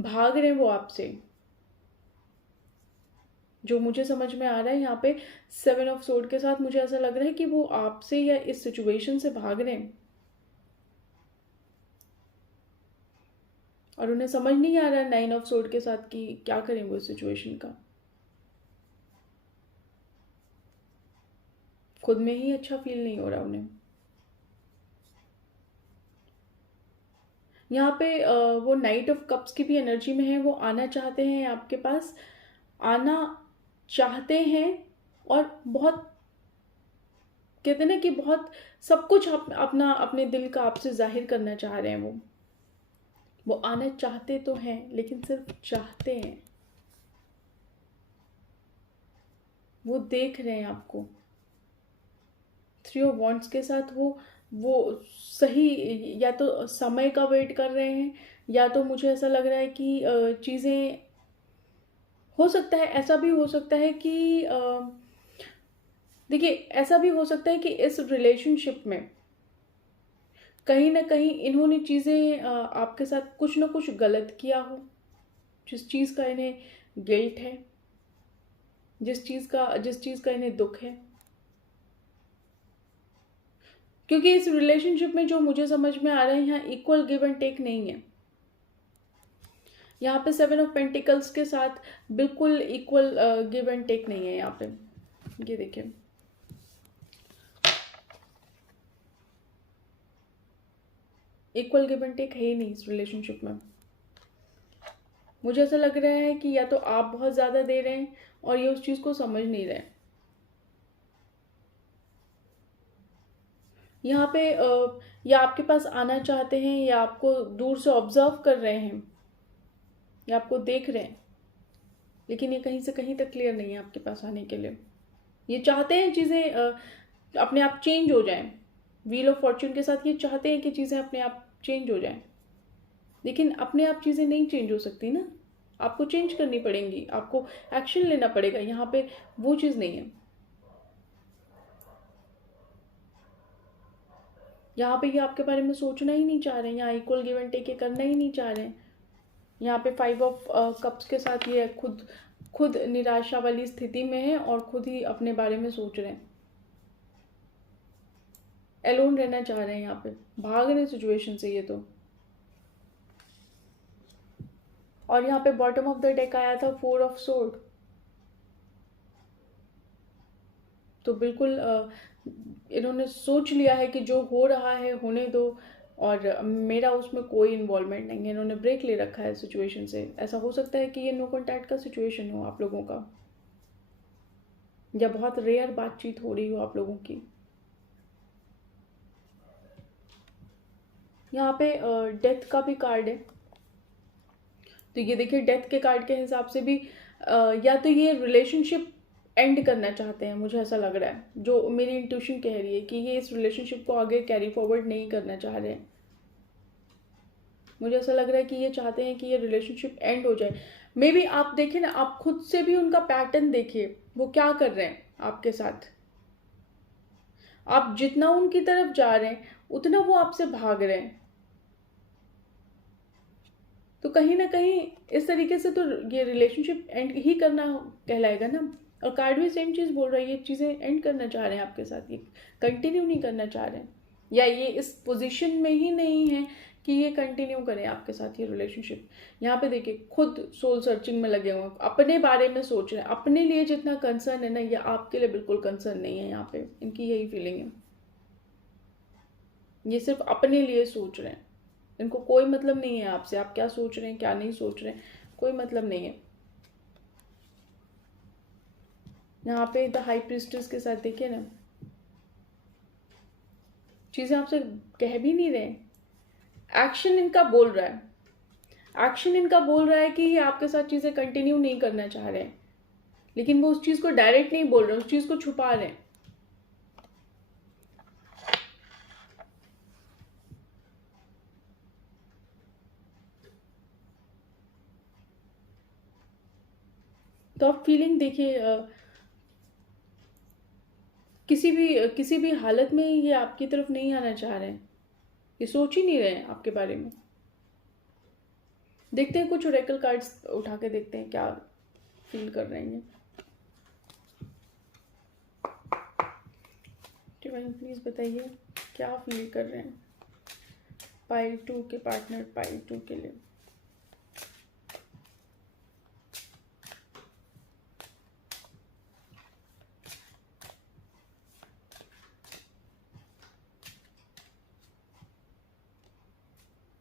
भाग रहे हैं वो आपसे, जो मुझे समझ में आ रहा है यहाँ पे 7 ऑफ सोर्ड के साथ मुझे ऐसा लग रहा है कि वो आपसे या इस सिचुएशन से भाग रहे हैं और उन्हें समझ नहीं आ रहा है 9 ऑफ सोर्ड के साथ कि क्या करें वो इस सिचुएशन का। खुद में ही अच्छा फील नहीं हो रहा उन्हें। यहाँ पे वो नाइट ऑफ कप्स की भी एनर्जी में है, वो आना चाहते हैं आपके पास, आना चाहते हैं और बहुत कहते हैं ना कि बहुत सब कुछ अपना अपने दिल का आपसे जाहिर करना चाह रहे हैं। वो आना चाहते तो हैं लेकिन सिर्फ चाहते हैं। वो देख रहे हैं आपको। 3 ऑफ वॉन्ड्स के साथ वो सही या तो समय का वेट कर रहे हैं या तो मुझे ऐसा लग रहा है कि चीज़ें हो सकता है, ऐसा भी हो सकता है कि देखिए ऐसा भी हो सकता है कि इस रिलेशनशिप में कहीं ना कहीं इन्होंने चीज़ें आपके साथ कुछ ना कुछ गलत किया हो, जिस चीज़ का इन्हें गिल्ट है, जिस चीज़ का इन्हें दुख है। क्योंकि इस रिलेशनशिप में जो मुझे समझ में आ रहा है यहाँ इक्वल गिव एंड टेक नहीं है। यहाँ पे 7 ऑफ पेंटिकल्स के साथ बिल्कुल इक्वल गिव एंड टेक नहीं है। यहाँ पे ये देखिए, इक्वल गिव एंड टेक है ही नहीं इस रिलेशनशिप में। मुझे ऐसा लग रहा है कि या तो आप बहुत ज़्यादा दे रहे हैं और ये उस चीज़ को समझ नहीं रहे। यहाँ पे या आपके पास आना चाहते हैं या आपको दूर से ऑब्जर्व कर रहे हैं या आपको देख रहे हैं, लेकिन ये कहीं से कहीं तक क्लियर नहीं है आपके पास आने के लिए। ये चाहते हैं चीज़ें अपने आप चेंज हो जाएं। व्हील ऑफ फॉर्च्यून के साथ ये चाहते हैं कि चीज़ें अपने आप चेंज हो जाएं, लेकिन अपने आप चीज़ें नहीं चेंज हो सकती ना, आपको चेंज करनी पड़ेंगी, आपको एक्शन लेना पड़ेगा। यहाँ पे वो चीज़ नहीं है। यहाँ पे ये आपके बारे में सोचना ही नहीं चाह रहे हैं, यहाँ इक्वल गिव एंड टेक करना ही नहीं चाह रहे हैं। यहाँ पे 5 ऑफ कप्स के साथ ये खुद निराशा वाली स्थिति में है और खुद ही अपने बारे में सोच रहे हैं। एलोन रहना चाह रहे हैं, यहाँ पे भाग रहे सिचुएशन से ये तो। और यहाँ पे बॉटम ऑफ द डेक आया था 4 ऑफ सोर्ड, तो बिल्कुल इन्होंने सोच लिया है कि जो हो रहा है होने दो और मेरा उसमें कोई इन्वॉल्वमेंट नहीं है। इन्होंने ब्रेक ले रखा है सिचुएशन से। ऐसा हो सकता है कि ये नो कॉन्टैक्ट का सिचुएशन हो आप लोगों का, या बहुत रेयर बातचीत हो रही हो आप लोगों की। यहाँ पे डेथ का भी कार्ड है, तो ये देखिए डेथ के कार्ड के हिसाब से भी या तो ये रिलेशनशिप एंड करना चाहते हैं, मुझे ऐसा लग रहा है, जो मेरी इंट्यूशन कह रही है कि ये इस रिलेशनशिप को आगे कैरी फॉरवर्ड नहीं करना चाह रहे हैं। मुझे ऐसा लग रहा है कि ये चाहते हैं कि ये रिलेशनशिप एंड हो जाए। मे बी आप देखें ना, आप खुद से भी उनका पैटर्न देखिए, वो क्या कर रहे हैं आपके साथ। आप जितना उनकी तरफ जा रहे हैं उतना वो आपसे भाग रहे हैं। तो कहीं ना कहीं इस तरीके से तो ये रिलेशनशिप एंड ही करना कहलाएगा ना। और कार्ड भी सेम चीज़ बोल रहा है, ये चीज़ें एंड करना चाह रहे हैं आपके साथ, ये कंटिन्यू नहीं करना चाह रहे हैं, या ये इस पोजीशन में ही नहीं है कि ये कंटिन्यू करें आपके साथ ये रिलेशनशिप। यहाँ पे देखिए खुद सोल सर्चिंग में लगे हुए हैं, अपने बारे में सोच रहे हैं। अपने लिए जितना कंसर्न है ना, ये आपके लिए बिल्कुल कंसर्न नहीं है। यहाँ पे इनकी यही फीलिंग है, ये सिर्फ अपने लिए सोच रहे हैं। इनको कोई मतलब नहीं है आपसे, आप क्या सोच रहे हैं क्या नहीं सोच रहे हैं, कोई मतलब नहीं है। यहाँ पे द हाई प्रीस्टेस के साथ देखिए ना, चीजें आपसे कह भी नहीं रहे, एक्शन इनका बोल रहा है। एक्शन इनका बोल रहा है कि ये आपके साथ चीजें कंटिन्यू नहीं करना चाह रहे हैं, लेकिन वो उस चीज को डायरेक्ट नहीं बोल रहे, उस चीज को छुपा रहे हैं। तो आप फीलिंग देखिए, किसी भी हालत में ये आपकी तरफ नहीं आना चाह रहे हैं, ये सोच ही नहीं रहे हैं आपके बारे में। देखते हैं कुछ ओरेकल कार्ड्स उठा के देखते हैं क्या फील कर रहे हैं। डिवाइन प्लीज़ बताइए क्या फील कर रहे हैं पाइल 2 के पार्टनर पाइल 2 के लिए।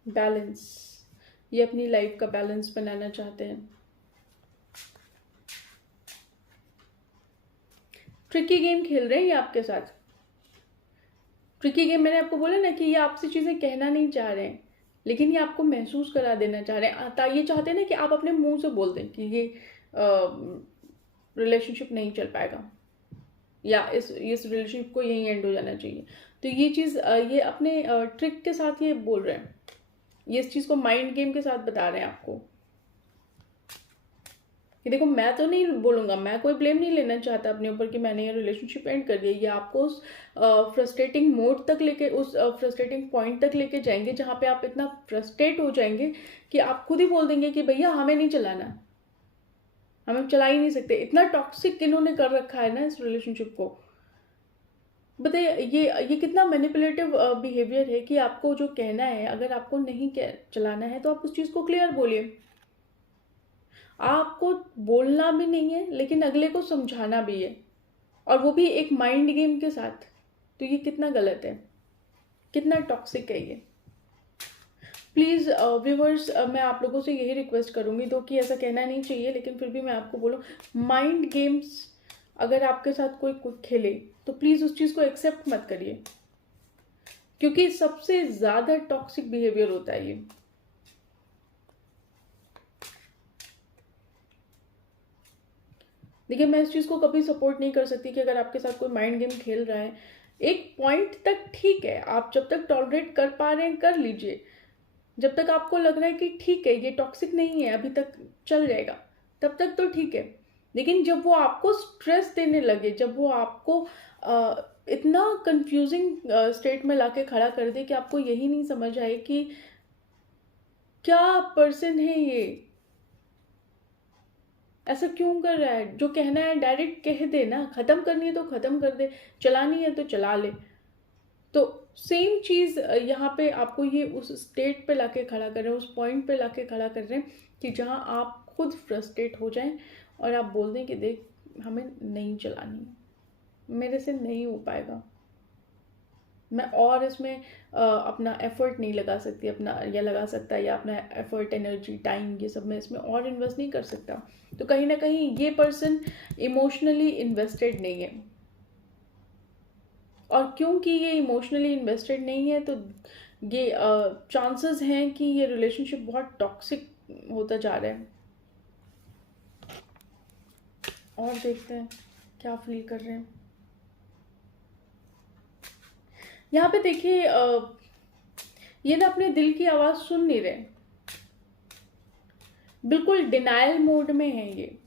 बैलेंस, ये अपनी लाइफ का बैलेंस बनाना चाहते हैं। ट्रिकी गेम खेल रहे हैं ये आपके साथ। ट्रिकी गेम, मैंने आपको बोला ना कि ये आपसे चीज़ें कहना नहीं चाह रहे हैं, लेकिन ये आपको महसूस करा देना चाह रहे हैं। ये चाहते हैं ना कि आप अपने मुंह से बोल दें कि ये रिलेशनशिप नहीं चल पाएगा या इस रिलेशनशिप को यहीं एंड हो जाना चाहिए। तो ये चीज़ ये अपने ट्रिक के साथ ये बोल रहे हैं, ये इस चीज़ को माइंड गेम के साथ बता रहे हैं आपको कि देखो मैं तो नहीं बोलूँगा, मैं कोई ब्लेम नहीं लेना चाहता अपने ऊपर कि मैंने ये रिलेशनशिप एंड कर दिया। ये आपको उस फ्रस्ट्रेटिंग मोड तक लेके, उस फ्रस्ट्रेटिंग पॉइंट तक लेके जाएंगे जहाँ पे आप इतना फ्रस्ट्रेट हो जाएंगे कि आप खुद ही बोल देंगे कि भैया हमें नहीं चलाना, हमें चला ही नहीं सकते। इतना टॉक्सिक इन्होंने कर रखा है ना इस रिलेशनशिप को। बताइए ये कितना मैनिपुलेटिव बिहेवियर है कि आपको जो कहना है, अगर आपको नहीं चलाना है तो आप उस चीज़ को क्लियर बोलिए। आपको बोलना भी नहीं है लेकिन अगले को समझाना भी है, और वो भी एक माइंड गेम के साथ। तो ये कितना गलत है, कितना टॉक्सिक है ये। प्लीज़ व्यूवर्स, मैं आप लोगों से यही रिक्वेस्ट करूँगी, तो कि ऐसा कहना नहीं चाहिए लेकिन फिर भी मैं आपको बोलूँ, माइंड गेम्स अगर आपके साथ कोई खेले तो प्लीज़ उस चीज़ को एक्सेप्ट मत करिए, क्योंकि सबसे ज़्यादा टॉक्सिक बिहेवियर होता है ये। देखिए, मैं इस चीज़ को कभी सपोर्ट नहीं कर सकती कि अगर आपके साथ कोई माइंड गेम खेल रहा है, एक पॉइंट तक ठीक है, आप जब तक टॉलरेट कर पा रहे हैं कर लीजिए। जब तक आपको लग रहा है कि ठीक है ये टॉक्सिक नहीं है, अभी तक चल जाएगा, तब तक तो ठीक है। लेकिन जब वो आपको स्ट्रेस देने लगे, जब वो आपको इतना कंफ्यूजिंग स्टेट में लाके खड़ा कर दे कि आपको यही नहीं समझ आए कि क्या पर्सन है ये, ऐसा क्यों कर रहा है। जो कहना है डायरेक्ट कह दे ना, ख़त्म करनी है तो ख़त्म कर दे, चलानी है तो चला ले। तो सेम चीज़ यहाँ पे आपको ये उस स्टेट पे लाके खड़ा कर रहे हैं, उस पॉइंट पे लाके खड़ा कर रहे हैं कि जहाँ आप खुद फ्रस्ट्रेट हो जाएं और आप बोल दें कि देख हमें नहीं चलानी, मेरे से नहीं हो पाएगा, मैं और इसमें अपना एफर्ट नहीं लगा सकती, अपना या लगा सकता या अपना एफर्ट, एनर्जी, टाइम, ये सब मैं इसमें और इन्वेस्ट नहीं कर सकता। तो कहीं ना कहीं ये पर्सन इमोशनली इन्वेस्टेड नहीं है, और क्योंकि ये इमोशनली इन्वेस्टेड नहीं है तो ये चांसेस हैं कि ये रिलेशनशिप बहुत टॉक्सिक होता जा रहा है। और देखते हैं क्या फील कर रहे हैं। यहाँ पे देखिए, ये ना अपने दिल की आवाज़ सुन नहीं रहे, बिल्कुल डिनायल मोड में है ये।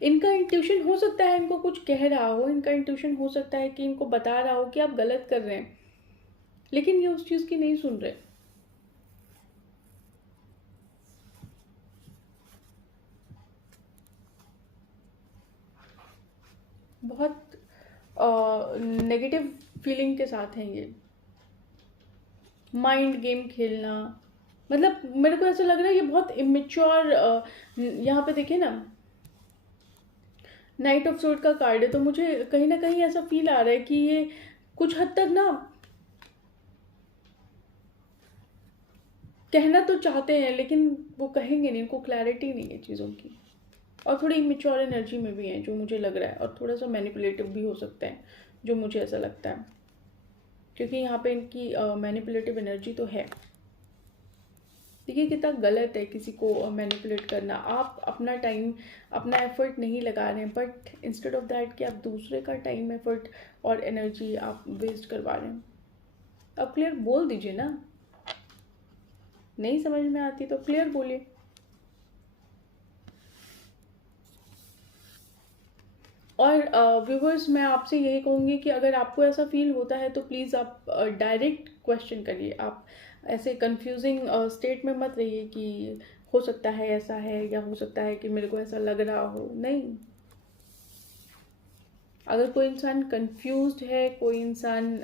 इनका इंट्यूशन हो सकता है इनको कुछ कह रहा हो, इनका इंट्यूशन हो सकता है कि इनको बता रहा हो कि आप गलत कर रहे हैं, लेकिन ये उस चीज़ की नहीं सुन रहे। बहुत नेगेटिव फीलिंग के साथ हैं ये। माइंड गेम खेलना, मतलब मेरे को ऐसा लग रहा है ये बहुत इमेच्योर। यहाँ पे देखिए ना, नाइट ऑफ सोर्ड का कार्ड है, तो मुझे कहीं ना कहीं ऐसा फील आ रहा है कि ये कुछ हद तक ना कहना तो चाहते हैं लेकिन वो कहेंगे नहीं, इनको क्लैरिटी नहीं है चीज़ों की, और थोड़ी इमेच्योर एनर्जी में भी है जो मुझे लग रहा है, और थोड़ा सा मैनिपुलेटिव भी हो सकते हैं जो मुझे ऐसा लगता है, क्योंकि यहाँ पे इनकी मैनिपुलेटिव एनर्जी तो है। देखिए कितना गलत है किसी को मैनिपुलेट करना। आप अपना टाइम, अपना एफर्ट नहीं लगा रहे हैं, बट इंस्टेड ऑफ दैट कि आप दूसरे का टाइम, एफर्ट और एनर्जी आप वेस्ट करवा रहे हैं। अब क्लियर बोल दीजिए ना, नहीं समझ में आती तो क्लियर बोलिए। और व्यूवर्स, मैं आपसे यही कहूँगी कि अगर आपको ऐसा फील होता है तो प्लीज़ आप डायरेक्ट क्वेश्चन करिए। आप ऐसे कंफ्यूजिंग स्टेट में मत रहिए कि हो सकता है ऐसा है, या हो सकता है कि मेरे को ऐसा लग रहा हो। नहीं, अगर कोई इंसान कंफ्यूज्ड है, कोई इंसान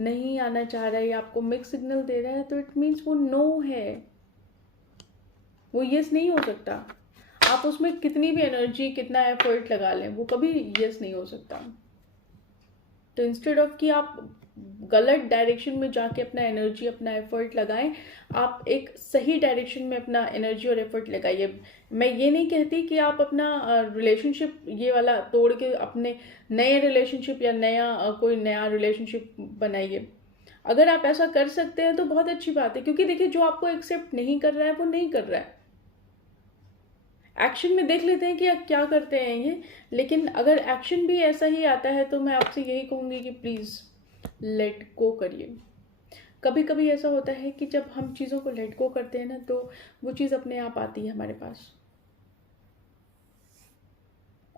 नहीं आना चाह रहा है या आपको मिक्स सिग्नल दे रहा है, तो इट मीन्स वो नो है, वो यस नहीं हो सकता। आप उसमें कितनी भी एनर्जी, कितना एफर्ट लगा लें, वो कभी यस नहीं हो सकता। तो इंस्टेड ऑफ कि आप गलत डायरेक्शन में जाके अपना एनर्जी, अपना एफर्ट लगाएं, आप एक सही डायरेक्शन में अपना एनर्जी और एफर्ट लगाइए। मैं ये नहीं कहती कि आप अपना रिलेशनशिप ये वाला तोड़ के अपने नए रिलेशनशिप या कोई नया रिलेशनशिप बनाइए। अगर आप ऐसा कर सकते हैं तो बहुत अच्छी बात है, क्योंकि देखिए जो आपको एक्सेप्ट नहीं कर रहा है वो नहीं कर रहा है। एक्शन में देख लेते हैं कि आप क्या करते हैं ये, लेकिन अगर एक्शन भी ऐसा ही आता है तो मैं आपसे यही कहूँगी कि प्लीज़ लेट गो करिए। कभी कभी ऐसा होता है कि जब हम चीज़ों को लेट गो करते हैं ना, तो वो चीज़ अपने आप आती है हमारे पास,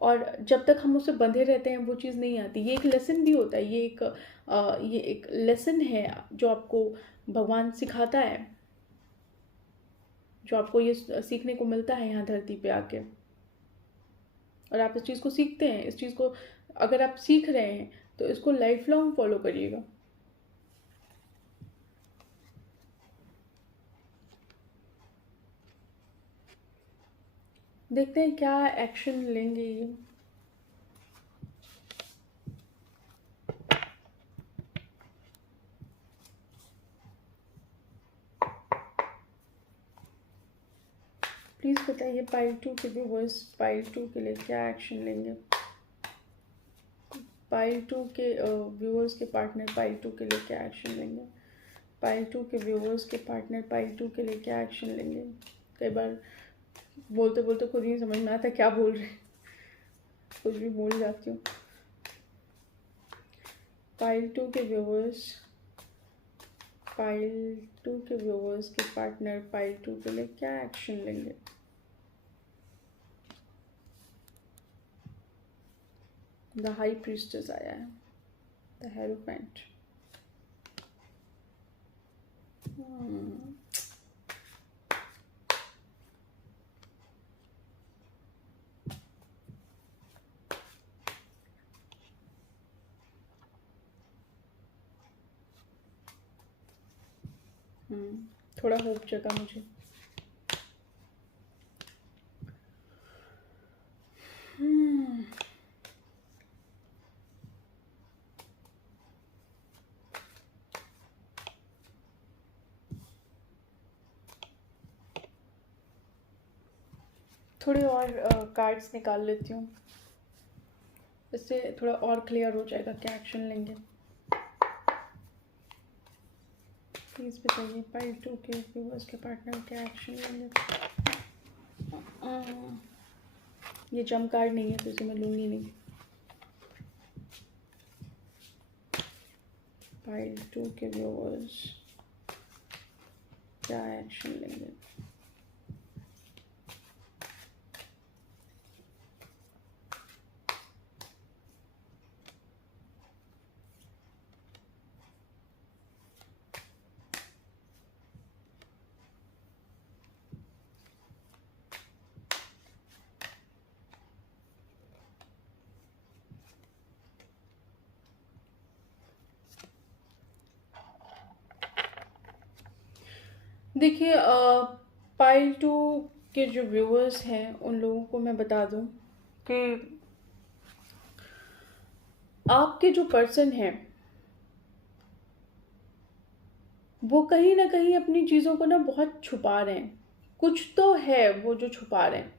और जब तक हम उससे बंधे रहते हैं वो चीज़ नहीं आती। ये एक लेसन भी होता है, ये एक लेसन है जो आपको भगवान सिखाता है, जो आपको ये सीखने को मिलता है यहाँ धरती पे आके। और आप इस चीज़ को सीखते हैं, इस चीज़ को अगर आप सीख रहे हैं तो इसको लाइफ लॉन्ग फॉलो करिएगा। देखते हैं क्या एक्शन लेंगे ये। प्लीज़ बताइए पाइल 2 के व्यूवर्स, पाइल 2 के लिए क्या एक्शन लेंगे। पाइल 2 के व्यूवर्स के पार्टनर पाइल 2 के लिए क्या एक्शन लेंगे। पाइल 2 के व्यूवर्स के पार्टनर पाइल 2 के लिए क्या एक्शन लेंगे। कई बार बोलते बोलते खुद ही समझ में आता क्या बोल रहे हैं, कुछ भी बोल जाती हूँ। पाइल 2 के व्यूवर्स, पाइल 2 के व्यूवर्स के पार्टनर पाइल 2 के लिए क्या एक्शन लेंगे। द हाई प्रीस्टेस आया है, द हेरोफेंट। थोड़ा होप जगा मुझे। थोड़े और कार्ड्स निकाल लेती हूँ, इससे थोड़ा और क्लियर हो जाएगा क्या एक्शन लेंगे। प्लीज़ बताइए पाइल 2 के व्यूवर्स के पार्टनर क्या एक्शन लेंगे। ये जम कार्ड नहीं है तो इसे मैं लूँगी नहीं। पाइल 2 के व्यूवर्स क्या एक्शन लेंगे। देखिए पाइल 2 के जो व्यूवर्स हैं उन लोगों को मैं बता दूं कि आपके जो पर्सन हैं वो कहीं ना कहीं अपनी चीज़ों को ना बहुत छुपा रहे हैं। कुछ तो है वो जो छुपा रहे हैं,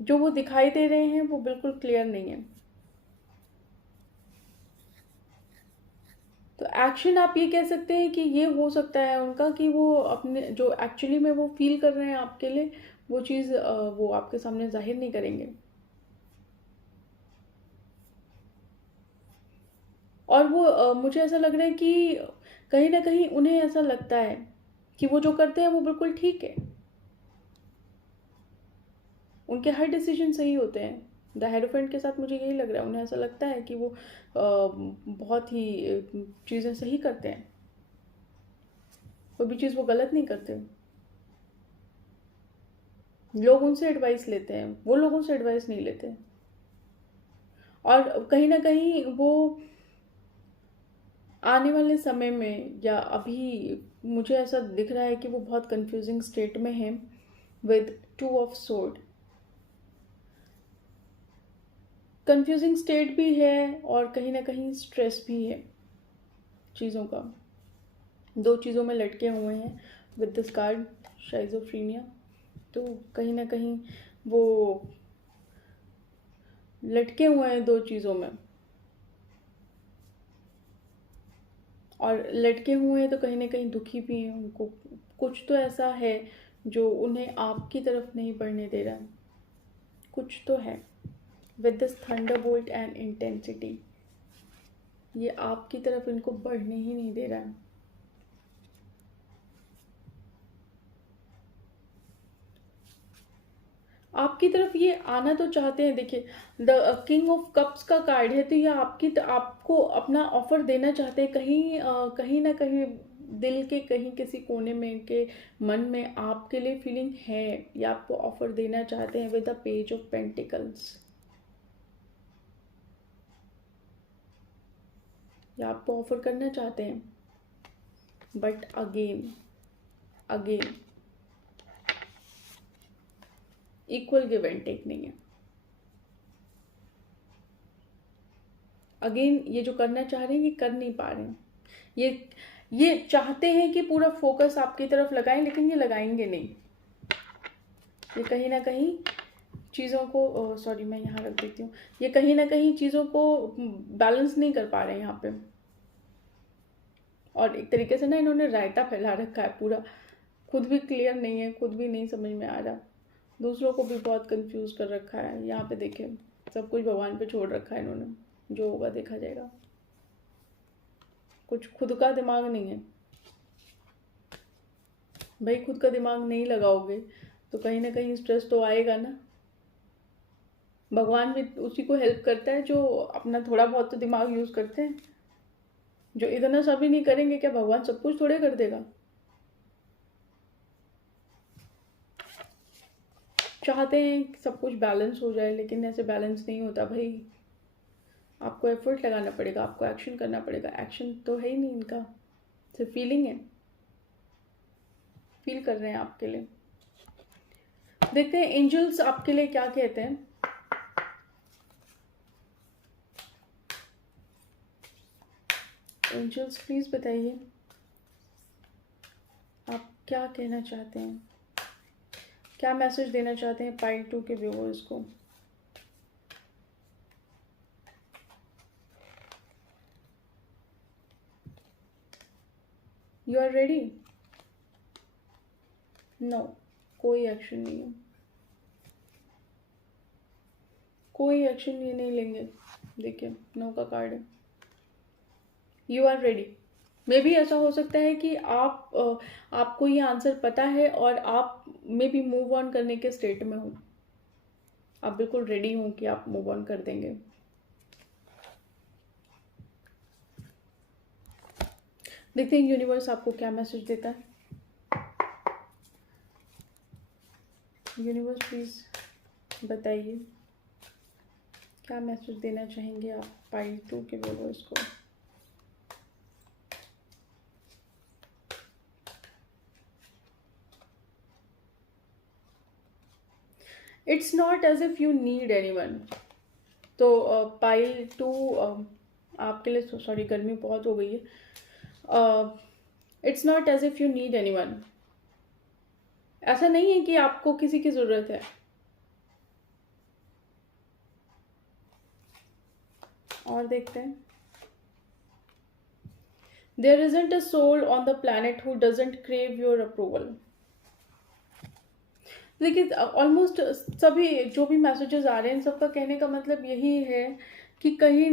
जो वो दिखाई दे रहे हैं वो बिल्कुल क्लियर नहीं है। तो एक्शन आप ये कह सकते हैं कि ये हो सकता है उनका कि वो अपने जो एक्चुअली में वो फील कर रहे हैं आपके लिए, वो चीज़ वो आपके सामने जाहिर नहीं करेंगे। और वो मुझे ऐसा लग रहा है कि कहीं ना कहीं उन्हें ऐसा लगता है कि वो जो करते हैं वो बिल्कुल ठीक है, उनके हर डिसीजन सही होते हैं। द हेरोफेंट के साथ मुझे यही लग रहा है, उन्हें ऐसा लगता है कि वो बहुत ही चीज़ें सही करते हैं, कोई भी चीज़ वो गलत नहीं करते। लोग उनसे एडवाइस लेते हैं, वो लोगों से एडवाइस नहीं लेते। और कहीं ना कहीं वो आने वाले समय में या अभी मुझे ऐसा दिख रहा है कि वो बहुत कंफ्यूजिंग स्टेट में है with 2 of sword. Confusing state भी है और कहीं ना कहीं स्ट्रेस भी है चीज़ों का। 2 चीज़ों में लटके हुए हैं विद दिस कार्ड शाइजोफ्रीनिया। तो कहीं ना कहीं वो लटके हुए हैं 2 चीज़ों में, और लटके हुए हैं तो कहीं ना कहीं दुखी भी हैं। उनको कुछ तो ऐसा है जो उन्हें आपकी तरफ नहीं बढ़ने दे रहा है, कुछ तो है। With this Thunderbolt and intensity, ये आपकी तरफ इनको बढ़ने ही नहीं दे रहा है। आपकी तरफ ये आना तो चाहते हैं। देखिए, द किंग ऑफ कप्स का कार्ड है, तो ये आपको अपना ऑफर देना चाहते हैं। कहीं ना कहीं दिल के कहीं किसी कोने में के मन में आपके लिए फीलिंग है, या आपको ऑफर देना चाहते हैं with the page of pentacles, या आपको ऑफर करना चाहते हैं। But again equal give and take नहीं है। अगेन ये जो करना चाह रहे हैं ये कर नहीं पा रहे हैं। ये चाहते हैं कि पूरा फोकस आपकी तरफ लगाएं, लेकिन ये लगाएंगे नहीं। ये कहीं ना कहीं चीज़ों को सॉरी मैं यहाँ रख देती हूँ। ये कहीं ना कहीं चीज़ों को बैलेंस नहीं कर पा रहे हैं यहाँ पे। और एक तरीके से ना इन्होंने रायता फैला रखा है पूरा। खुद भी क्लियर नहीं है, खुद भी नहीं समझ में आ रहा, दूसरों को भी बहुत कंफ्यूज कर रखा है। यहाँ पे देखें, सब कुछ भगवान पे छोड़ रखा है इन्होंने, जो होगा देखा जाएगा। कुछ खुद का दिमाग नहीं है भाई। खुद का दिमाग नहीं लगाओगे तो कहीं ना कहीं स्ट्रेस तो आएगा ना। भगवान भी उसी को हेल्प करता है जो अपना थोड़ा बहुत तो दिमाग यूज करते हैं। जो इतना सभी नहीं करेंगे, क्या भगवान सब कुछ थोड़े कर देगा। चाहते हैं कि सब कुछ बैलेंस हो जाए, लेकिन ऐसे बैलेंस नहीं होता भाई। आपको एफर्ट लगाना पड़ेगा, आपको एक्शन करना पड़ेगा। एक्शन तो है ही नहीं इनका, सिर्फ फीलिंग है। फील कर रहे हैं आपके लिए। देखते हैं एंजल्स आपके लिए क्या कहते हैं। एंजल्स प्लीज बताइए आप क्या कहना चाहते हैं, क्या मैसेज देना चाहते हैं पाइल 2 के व्यूअर्स को। You are ready? नो, कोई एक्शन नहीं है, कोई एक्शन ये नहीं लेंगे। देखिए, नो का कार्ड है। You are ready. मे भी ऐसा हो सकता है कि आपको ये आंसर पता है और आप मे भी मूव ऑन करने के स्टेट में हो। आप बिल्कुल रेडी हो कि आप मूव ऑन कर देंगे। देखते हैं यूनिवर्स आपको क्या मैसेज देता है। यूनिवर्स प्लीज बताइए क्या मैसेज देना चाहेंगे आप पाइल 2 के व्यूअर्स को। It's not as if you need anyone. तो पाइल 2 आपके लिए, सॉरी गर्मी बहुत हो गई है। It's not as if you need anyone. ऐसा नहीं है कि आपको किसी की जरूरत है। और देखते हैं, there isn't a soul on the planet who doesn't crave your approval. देखिए, ऑलमोस्ट सभी जो भी मैसेजेस आ रहे हैं, सबका कहने का मतलब यही है कि कहीं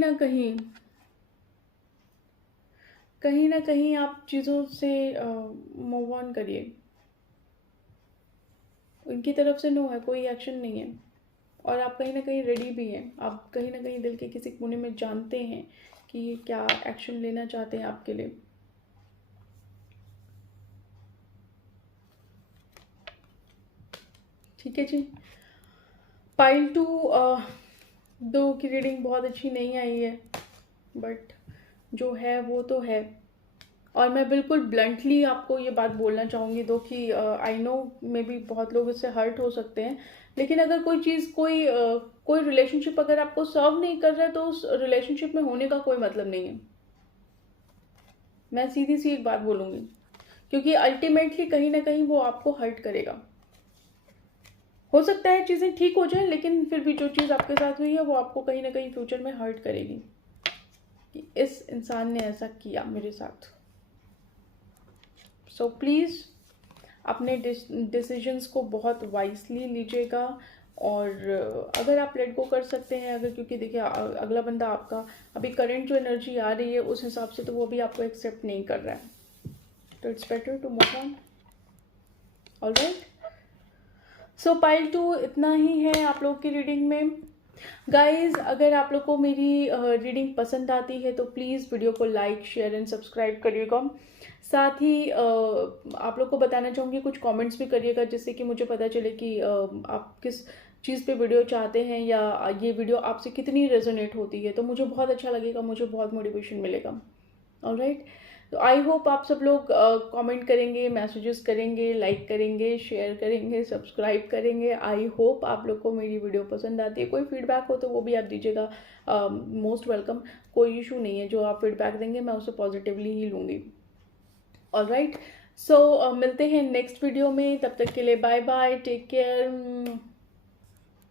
ना कहीं आप चीज़ों से मूव ऑन करिए। उनकी तरफ से नो है, कोई एक्शन नहीं है। और आप कहीं ना कहीं रेडी भी हैं। आप कहीं ना कहीं दिल के किसी कोने में जानते हैं कि ये क्या एक्शन लेना चाहते हैं आपके लिए। ठीक है जी। पाइल 2 दो की रीडिंग बहुत अच्छी नहीं आई है, बट जो है वो तो है। और मैं बिल्कुल ब्लंटली आपको ये बात बोलना चाहूँगी दो कि आई नो मे बी बहुत लोग इससे हर्ट हो सकते हैं, लेकिन अगर कोई चीज़ कोई रिलेशनशिप अगर आपको सर्व नहीं कर रहा है तो उस रिलेशनशिप में होने का कोई मतलब नहीं है। मैं सीधी सी एक बात बोलूँगी, क्योंकि अल्टीमेटली कहीं ना कहीं वो आपको हर्ट करेगा। हो सकता है चीज़ें ठीक हो जाए, लेकिन फिर भी जो चीज़ आपके साथ हुई है वो आपको कहीं ना कहीं फ्यूचर में हर्ट करेगी कि इस इंसान ने ऐसा किया मेरे साथ। सो प्लीज़ अपने डिसीजंस को बहुत वाइसली लीजिएगा। और अगर आप लेट गो कर सकते हैं, अगर, क्योंकि देखिए अगला बंदा आपका अभी करंट जो एनर्जी आ रही है उस हिसाब से तो वो भी आपको एक्सेप्ट नहीं कर रहा है, तो it's better to move on. Alright, so pile 2 इतना ही है आप लोग की रीडिंग में। गाइज, अगर आप लोग को मेरी रीडिंग पसंद आती है तो प्लीज़ वीडियो को लाइक शेयर एंड सब्सक्राइब करिएगा। साथ ही आप लोग को बताना चाहूँगी, कुछ कमेंट्स भी करिएगा जिससे कि मुझे पता चले कि आप किस चीज़ पे वीडियो चाहते हैं या ये वीडियो आपसे कितनी रेजोनेट होती है, तो मुझे बहुत अच्छा लगेगा, मुझे बहुत मोटिवेशन मिलेगा। ऑलराइट, तो आई होप आप सब लोग कमेंट करेंगे, मैसेजेस करेंगे, लाइक करेंगे, शेयर करेंगे, सब्सक्राइब करेंगे। आई होप आप लोग को मेरी वीडियो पसंद आती है। कोई फीडबैक हो तो वो भी आप दीजिएगा, मोस्ट वेलकम। कोई इशू नहीं है, जो आप फीडबैक देंगे मैं उसे पॉजिटिवली ही लूँगी। ऑलराइट, सो मिलते हैं नेक्स्ट वीडियो में, तब तक के लिए बाय बाय, टेक केयर।